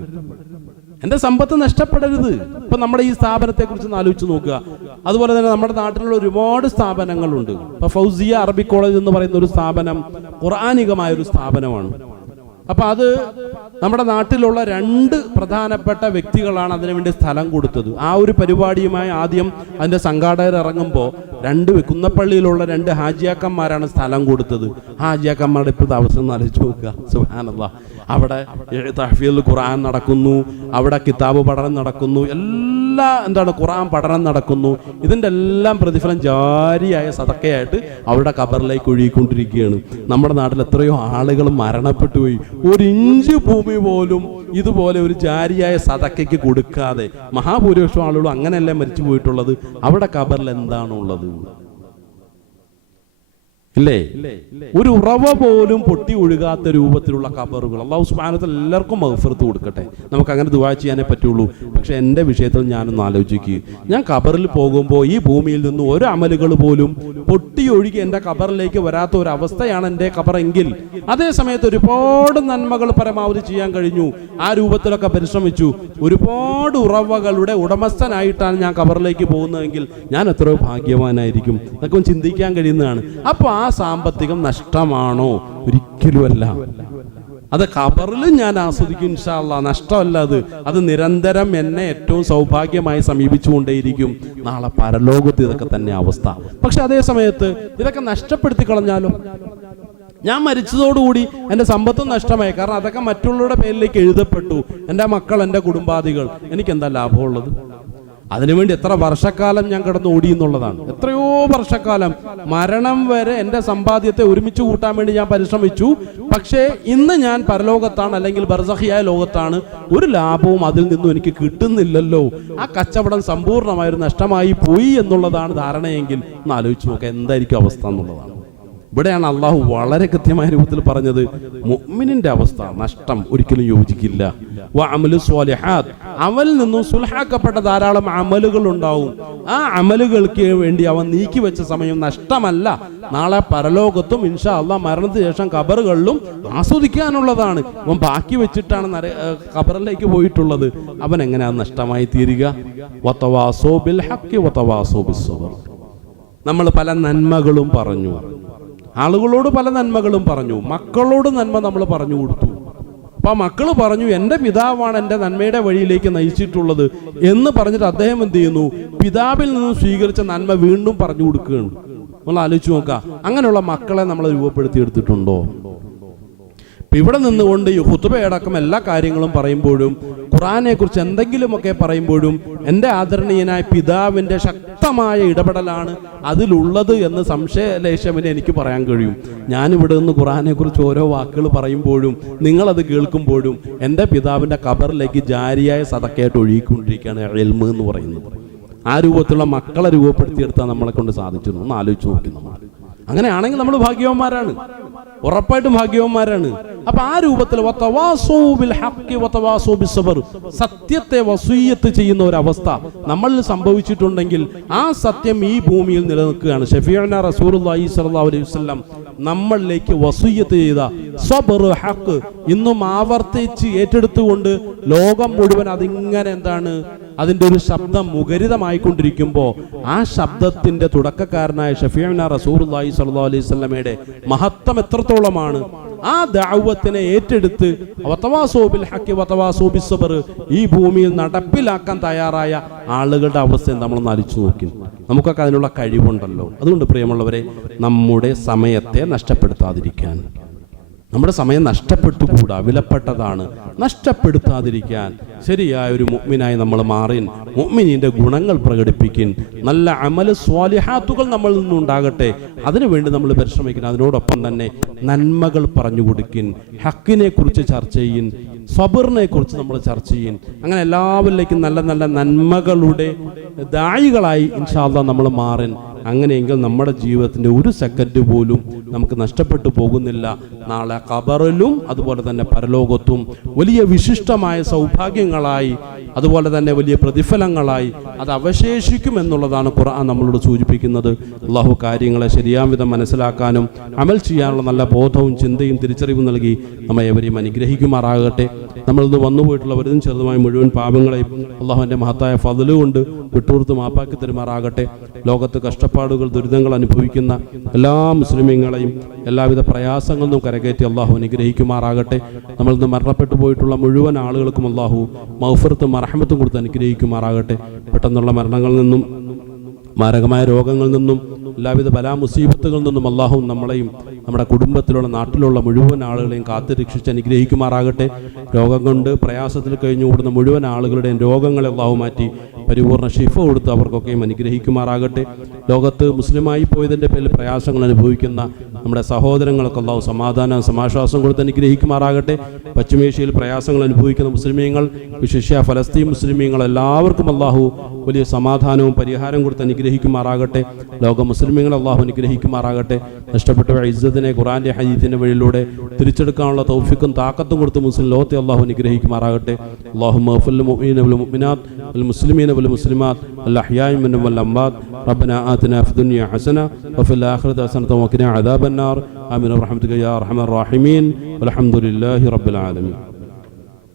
എൻ്റെ സമ്പത്ത് നഷ്ടപ്പെടരുത്. ഇപ്പൊ നമ്മുടെ ഈ സ്ഥാപനത്തെ കുറിച്ച് ആലോചിച്ച് നോക്കുക. അതുപോലെ തന്നെ നമ്മുടെ നാട്ടിലുള്ള ഒരുപാട് സ്ഥാപനങ്ങളുണ്ട്. ഇപ്പൊ ഫൗസിയ അറബിക് കോളേജ് എന്ന് പറയുന്ന ഒരു സ്ഥാപനം ഖുർആനികമായ ഒരു സ്ഥാപനമാണ്. അപ്പൊ അത് നമ്മുടെ നാട്ടിലുള്ള രണ്ട് പ്രധാനപ്പെട്ട വ്യക്തികളാണ് അതിനുവേണ്ടി സ്ഥലം കൊടുത്തത്. ആ ഒരു പരിപാടിയുമായി ആദ്യം അതിന്റെ സംഘാടകർ ഇറങ്ങുമ്പോൾ കുന്നപ്പള്ളിയിലുള്ള രണ്ട് ഹാജിയാക്കന്മാരാണ് സ്ഥലം കൊടുത്തത്. ഹാജിയാക്കന്മാരുടെ ഇപ്പോഴത്തെ അവസ്ഥ ഒന്ന് ആലോചിച്ച് നോക്കുക. സുബ്ഹാനല്ലാഹ്, അവിടെ തഹ്ഫീദുൽ ഖുർആൻ നടക്കുന്നു, അവിടെ കിതാബ് പഠനം നടക്കുന്നു, എന്താണ് ഖുർആൻ പഠനം നടക്കുന്നു. ഇതിൻ്റെ എല്ലാം പ്രതിഫലം ജാരിയായ സദഖയായിട്ട് അവരുടെ ഖബറിലേക്ക് ഒഴുകിക്കൊണ്ടിരിക്കുകയാണ്. നമ്മുടെ നാട്ടിൽ എത്രയോ ആളുകൾ മരണപ്പെട്ടു പോയി. ഒരു ഇഞ്ച് ഭൂമി പോലും ഇതുപോലെ ഒരു ജാരിയായ സദഖയ്ക്ക് കൊടുക്കാതെ മഹാഭൂരിപക്ഷം ആളുകളും അങ്ങനെയല്ലേ മരിച്ചു പോയിട്ടുള്ളത്. അവിടെ ഖബറിൽ എന്താണുള്ളത്? ഇല്ലേ? ഒരു ഉറവ പോലും പൊട്ടി ഒഴുകാത്ത രൂപത്തിലുള്ള ഖബറുകൾ. അല്ലാഹു സുബ്ഹാനഹു വ തആല എല്ലാവർക്കും മഗ്ഫിറത്ത് കൊടുക്കട്ടെ. നമുക്ക് അങ്ങനെ ദുആ ചെയ്യാനേ പറ്റുള്ളൂ. പക്ഷെ എൻ്റെ വിഷയത്തിൽ ഞാനൊന്ന് ആലോചിക്കുക. ഞാൻ ഖബറിൽ പോകുമ്പോൾ ഈ ഭൂമിയിൽ നിന്ന് ഒരു അമലുകൾ പോലും പൊട്ടി ഒഴുകി എൻ്റെ ഖബറിലേക്ക് വരാത്ത ഒരു അവസ്ഥയാണ് എൻ്റെ ഖബറെങ്കിൽ, അതേ സമയത്ത് ഒരുപാട് നന്മകൾ പരമാവധി ചെയ്യാൻ കഴിഞ്ഞു, ആ രൂപത്തിലൊക്കെ പരിശ്രമിച്ചു, ഒരുപാട് ഉറവകളുടെ ഉടമസ്ഥനായിട്ടാണ് ഞാൻ ഖബറിലേക്ക് പോകുന്നതെങ്കിൽ ഞാൻ എത്രയോ ഭാഗ്യവാനായിരിക്കും. അതൊക്കെ ചിന്തിക്കാൻ കഴിയുന്നതാണ്. അപ്പോൾ ആ സാമ്പത്തികം നഷ്ടമാണോ? ഒരിക്കലുമല്ല. അത് ഖബറിലും ഞാൻ ആസ്വദിക്കും ഇൻഷാ അല്ലാഹ്. നഷ്ടമല്ല അത് നിരന്തരം എന്നെ ഏറ്റവും സൗഭാഗ്യമായി സമീപിച്ചുകൊണ്ടേയിരിക്കും. നാളെ പരലോകത്ത് ഇതൊക്കെ തന്നെ അവസ്ഥ. പക്ഷെ അതേ സമയത്ത് ഇതൊക്കെ നഷ്ടപ്പെടുത്തി കളഞ്ഞാലോ? ഞാൻ മരിച്ചതോടുകൂടി എൻ്റെ സമ്പത്തും നഷ്ടമായി. കാരണം അതൊക്കെ മറ്റുള്ളവരുടെ പേരിലേക്ക് എഴുതപ്പെട്ടു. എൻ്റെ മക്കൾ, എൻ്റെ കുടുംബാദികൾ, എനിക്കെന്താ ലാഭമുള്ളത്? അതിനുവേണ്ടി എത്ര വർഷക്കാലം ഞാൻ കിടന്ന് ഓടി എന്നുള്ളതാണ്. എത്രയോ വർഷക്കാലം, മരണം വരെ എൻ്റെ സമ്പാദ്യത്തെ ഒരുമിച്ച് കൂട്ടാൻ വേണ്ടി ഞാൻ പരിശ്രമിച്ചു. പക്ഷേ ഇന്ന് ഞാൻ പരലോകത്താണ്, അല്ലെങ്കിൽ ബർസഖിയായ ലോകത്താണ്. ഒരു ലാഭവും അതിൽ നിന്നും എനിക്ക് കിട്ടുന്നില്ലല്ലോ. ആ കച്ചവടം സമ്പൂർണ്ണമായൊരു നഷ്ടമായി പോയി എന്നുള്ളതാണ് ധാരണയെങ്കിൽ ഒന്ന് ആലോചിച്ച് നോക്കാം എന്തായിരിക്കും അവസ്ഥ എന്നുള്ളതാണ്. ഇവിടെയാണ് അള്ളാഹു വളരെ കൃത്യമായ രൂപത്തിൽ പറഞ്ഞത്, മുഅ്മിനിന്റെ അവസ്ഥ നഷ്ടം ഒരിക്കലും യോജിക്കില്ല. വഅമലു സ്വാലിഹാത്ത്, അവനിൽ നിന്നും സുൽഹാക്കപ്പെട്ട ധാരാളം അമലുകൾ ഉണ്ടാവും. ആ അമലുകൾക്ക് വേണ്ടി അവൻ നീക്കി വെച്ച സമയം നഷ്ടമല്ല. നാളെ പരലോകത്തും ഇൻഷാ അല്ലാഹ് മരണത്തിന് ശേഷം ഖബറുകളിലും ആസ്വദിക്കാനുള്ളതാണ്. അവൻ ബാക്കി വെച്ചിട്ടാണ് ഖബറിലേക്ക് പോയിട്ടുള്ളത്. അവൻ എങ്ങനെയാ നഷ്ടമായി തീരുക? വതവാസോ ബിൽ ഹഖ് വതവാസോ ബിസ്സബ്ർ. നമ്മൾ പല നന്മകളും പറഞ്ഞു, ആളുകളോട് പല നന്മകളും പറഞ്ഞു, മക്കളോട് നന്മ നമ്മൾ പറഞ്ഞു കൊടുത്തു. അപ്പൊ മക്കൾ പറഞ്ഞു, എൻ്റെ പിതാവാണ് എൻ്റെ നന്മയുടെ വഴിയിലേക്ക് നയിച്ചിട്ടുള്ളത് എന്ന് പറഞ്ഞിട്ട് അദ്ദേഹം എന്ത് ചെയ്യുന്നു? പിതാവിൽ നിന്നും സ്വീകരിച്ച നന്മ വീണ്ടും പറഞ്ഞു കൊടുക്കുകയാണ്. നമ്മൾ ആലോചിച്ച് നോക്കുക, അങ്ങനെയുള്ള മക്കളെ നമ്മൾ രൂപപ്പെടുത്തിയെടുത്തിട്ടുണ്ടോ? ഇവിടെ നിന്നുകൊണ്ട് ഈ ഖുതുബയടക്കം എല്ലാ കാര്യങ്ങളും പറയുമ്പോഴും, ഖുർആനെ കുറിച്ച് എന്തെങ്കിലുമൊക്കെ പറയുമ്പോഴും എൻ്റെ ആദരണീയനായ പിതാവിൻ്റെ ശക്തമായ ഇടപെടലാണ് അതിലുള്ളത് എന്ന് സംശയലേശമിന് എനിക്ക് പറയാൻ കഴിയും. ഞാനിവിടെ നിന്ന് ഖുർആനെ കുറിച്ച് ഓരോ വാക്കുകൾ പറയുമ്പോഴും നിങ്ങളത് കേൾക്കുമ്പോഴും എൻ്റെ പിതാവിൻ്റെ ഖബറിലേക്ക് ജാരിയായ സദക്കയായിട്ട് ഒഴുകിക്കൊണ്ടിരിക്കുകയാണ് ഇൽമ് എന്ന് പറയുന്നത്. ആ രൂപത്തിലുള്ള മക്കളെ രൂപപ്പെടുത്തിയെടുത്താൽ നമ്മളെ കൊണ്ട് സാധിച്ചിരുന്നു. ഒന്ന് ആലോചിച്ച് നോക്കി. നമ്മൾ അങ്ങനെയാണെങ്കിൽ നമ്മൾ ഭാഗ്യവാന്മാരാണ്, ഉറപ്പായിട്ടും ഭാഗ്യവാന്മാരാണ്. അപ്പൊ ആ രൂപത്തിൽ സത്യത്തെ വസീയത്ത് ചെയ്യുന്ന ഒരവസ്ഥ നമ്മളിൽ സംഭവിച്ചിട്ടുണ്ടെങ്കിൽ ആ സത്യം ഈ ഭൂമിയിൽ നിലനിൽക്കുകയാണ്. ഷഫീഉന റസൂലുള്ളാഹി സ്വല്ലല്ലാഹു അലൈഹി വസല്ലം നമ്മളിലേക്ക് വസീയത്ത് ചെയ്ത സബ്ർ ഹഖ് ഇന്നും ആവർത്തിച്ച് ഏറ്റെടുത്തുകൊണ്ട് ലോകം മുഴുവൻ അതിങ്ങനെ എന്താണ് അതിൻ്റെ ഒരു ശബ്ദം മുഖരിതമായിക്കൊണ്ടിരിക്കുമ്പോൾ ആ ശബ്ദത്തിന്റെ തുടക്കക്കാരനായ ഷഫീഉന റസൂലുള്ളാഹി സ്വല്ലല്ലാഹു അലൈഹി വസല്ലമയുടെ മഹത്വം എത്രത്തോളമാണ്. ആ ദഅവത്തിനെ ഏറ്റെടുത്ത് വതവാസോ ബിൽ ഹഖ് വതവാസോ ബിസ്സബ്ർ ഈ ഭൂമിയിൽ നടപ്പിലാക്കാൻ തയ്യാറായ ആളുകളുടെ അവസ്ഥ നമ്മളൊന്ന് ആലോചിച്ച് നോക്കി. നമുക്കൊക്കെ അതിനുള്ള കഴിവുണ്ടല്ലോ. അതുകൊണ്ട് പ്രിയമുള്ളവരെ, നമ്മുടെ സമയത്തെ നഷ്ടപ്പെടുത്താതിരിക്കാൻ, നമ്മുടെ സമയം നഷ്ടപ്പെട്ടുകൂടാ, വിലപ്പെട്ടതാണ്. നഷ്ടപ്പെടുത്താതിരിക്കാൻ ശരിയായ ഒരു മുഅ്മിനായി നമ്മൾ മാറി മുഅ്മിനീന്റെ ഗുണങ്ങൾ പ്രകടിപ്പിക്കും. നല്ല അമൽ സ്വാലിഹാത്തുകൾ നമ്മളിൽ നിന്നുണ്ടാകട്ടെ, അതിനുവേണ്ടി നമ്മൾ പരിശ്രമിക്കണം. അതിനോടൊപ്പം തന്നെ നന്മകൾ പറഞ്ഞു കൊടുക്കും, ഹക്കിനെ കുറിച്ച് ചർച്ച ചെയ്യും, സബറിനെ കുറിച്ച് നമ്മൾ ചർച്ച ചെയ്യും. അങ്ങനെ എല്ലാവരിലേക്കും നല്ല നല്ല നന്മകളുടെ ദായികളായി ഇൻഷാ അല്ലാഹ് നമ്മൾ മാറി. അങ്ങനെയെങ്കിൽ നമ്മുടെ ജീവിതത്തിൻ്റെ ഒരു സെക്കൻഡ് പോലും നമുക്ക് നഷ്ടപ്പെട്ടു പോകുന്നില്ല. നാളെ ഖബറിലും അതുപോലെ തന്നെ പരലോകത്തും വലിയ വിശിഷ്ടമായ സൗഭാഗ്യങ്ങളായി, അതുപോലെ തന്നെ വലിയ പ്രതിഫലങ്ങളായി അത് അവശേഷിക്കുമെന്നുള്ളതാണ് ഖുർആൻ നമ്മളോട് സൂചിപ്പിക്കുന്നത്. അള്ളാഹു കാര്യങ്ങളെ ശരിയാം വിധം മനസ്സിലാക്കാനും അമൽ ചെയ്യാനുള്ള നല്ല ബോധവും ചിന്തയും തിരിച്ചറിവും നൽകി നമ്മെ എവരെയും അനുഗ്രഹിക്കുമാറാകട്ടെ. നമ്മളിന്ന് വന്നുപോയിട്ടുള്ള വലുതും ചെറുതുമായ മുഴുവൻ പാപങ്ങളെയും അള്ളാഹുവിൻ്റെ മഹത്തായ ഫضല് കൊണ്ട് വിട്ടുകൊടുത്ത് മാപ്പാക്കി തരുമാറാകട്ടെ. ലോകത്ത് കഷ്ടപ്പാടുകൾ ദുരിതങ്ങൾ അനുഭവിക്കുന്ന എല്ലാ മുസ്ലിമീങ്ങളെയും എല്ലാവിധ പ്രയാസങ്ങളിൽ നിന്നും കരകയറ്റി അള്ളാഹു അനുഗ്രഹിക്കുമാറാകട്ടെ. നമ്മളിന്ന് മരണപ്പെട്ടു പോയിട്ടുള്ള മുഴുവൻ ആളുകൾക്കും അള്ളാഹു മഗ്ഫിറത്തും റഹ്മത്തും കൊടുത്ത് അനുഗ്രഹിക്കുമാറാകട്ടെ. പെട്ടെന്നുള്ള മരണങ്ങളിൽ നിന്നും മാരകമായ രോഗങ്ങളിൽ നിന്നും എല്ലാവിധ ബലാ മുസീബത്തുകളിൽ നിന്നും അള്ളാഹു നമ്മളെയും നമ്മുടെ കുടുംബത്തിലുള്ള നാട്ടിലുള്ള മുഴുവൻ ആളുകളെയും കാത്തു രക്ഷിച്ച് അനുഗ്രഹിക്കുമാറാകട്ടെ. രോഗം കൊണ്ട് പ്രയാസത്തിൽ കഴിഞ്ഞുകൂടുന്ന മുഴുവൻ ആളുകളുടെയും രോഗങ്ങളെ അള്ളാഹു മാറ്റി പരിപൂർണ്ണ ശിഫ കൊടുത്ത് അവർക്കൊക്കെയും അനുഗ്രഹിക്കുമാറാകട്ടെ. ലോകത്ത് മുസ്ലിമായി പോയതിൻ്റെ പേരിൽ പ്രയാസങ്ങൾ അനുഭവിക്കുന്ന നമ്മുടെ സഹോദരങ്ങൾക്ക് അള്ളാഹു സമാധാനം സമാശ്വാസം കൊടുത്ത് അനുഗ്രഹിക്കുമാറാകട്ടെ. പശ്ചിമേഷ്യയിൽ പ്രയാസങ്ങൾ അനുഭവിക്കുന്ന മുസ്ലിമീങ്ങൾ, വിശിഷ്യ ഫലസ്തീൻ മുസ്ലിമീങ്ങൾ എല്ലാവർക്കും അള്ളാഹു വലിയ സമാധാനവും പരിഹാരം കൊടുത്ത് അനുഗ്രഹിക്കുമാറാകട്ടെ. ലോക മുസ്ലിമീങ്ങൾ അള്ളാഹു അനുഗ്രഹിക്കുമാറാകട്ടെ. നഷ്ടപ്പെട്ട ഇസ്സത്തിനെ ഖുർആന്റെ ഹദീസിന്റെ വഴിയിലൂടെ തിരിച്ചെടുക്കാനുള്ള തൗഫീഖും താക്കത്തും കൊടുത്ത് മുസ്ലിം ലോകത്തെ അള്ളാഹു അനുഗ്രഹിക്കുമാറാകട്ടെ. അല്ലാഹുമ്മ ഗ്ഫിർ ലിൽ മുഅ്മിനീന വൽ മുഅ്മിനാത്ത് വൽ മുസ്ലിമീന വൽ മുസ്ലിമാത്ത് വൽ അഹ്യാഇ മിൻഹും വൽ അംവാത്ത്. റബ്ബനാ ആതിനാ ഫിദ് ദുനിയ ഹസന വഫിൽ ആഖിറതി ഹസനത വഖിനാ അദാബന്നാർ. ആമീൻ ബിറഹ്മതിക യാ അർഹമർ റഹീമീൻ. വൽഹംദുലില്ലാഹി റബ്ബിൽ ആലമീൻ.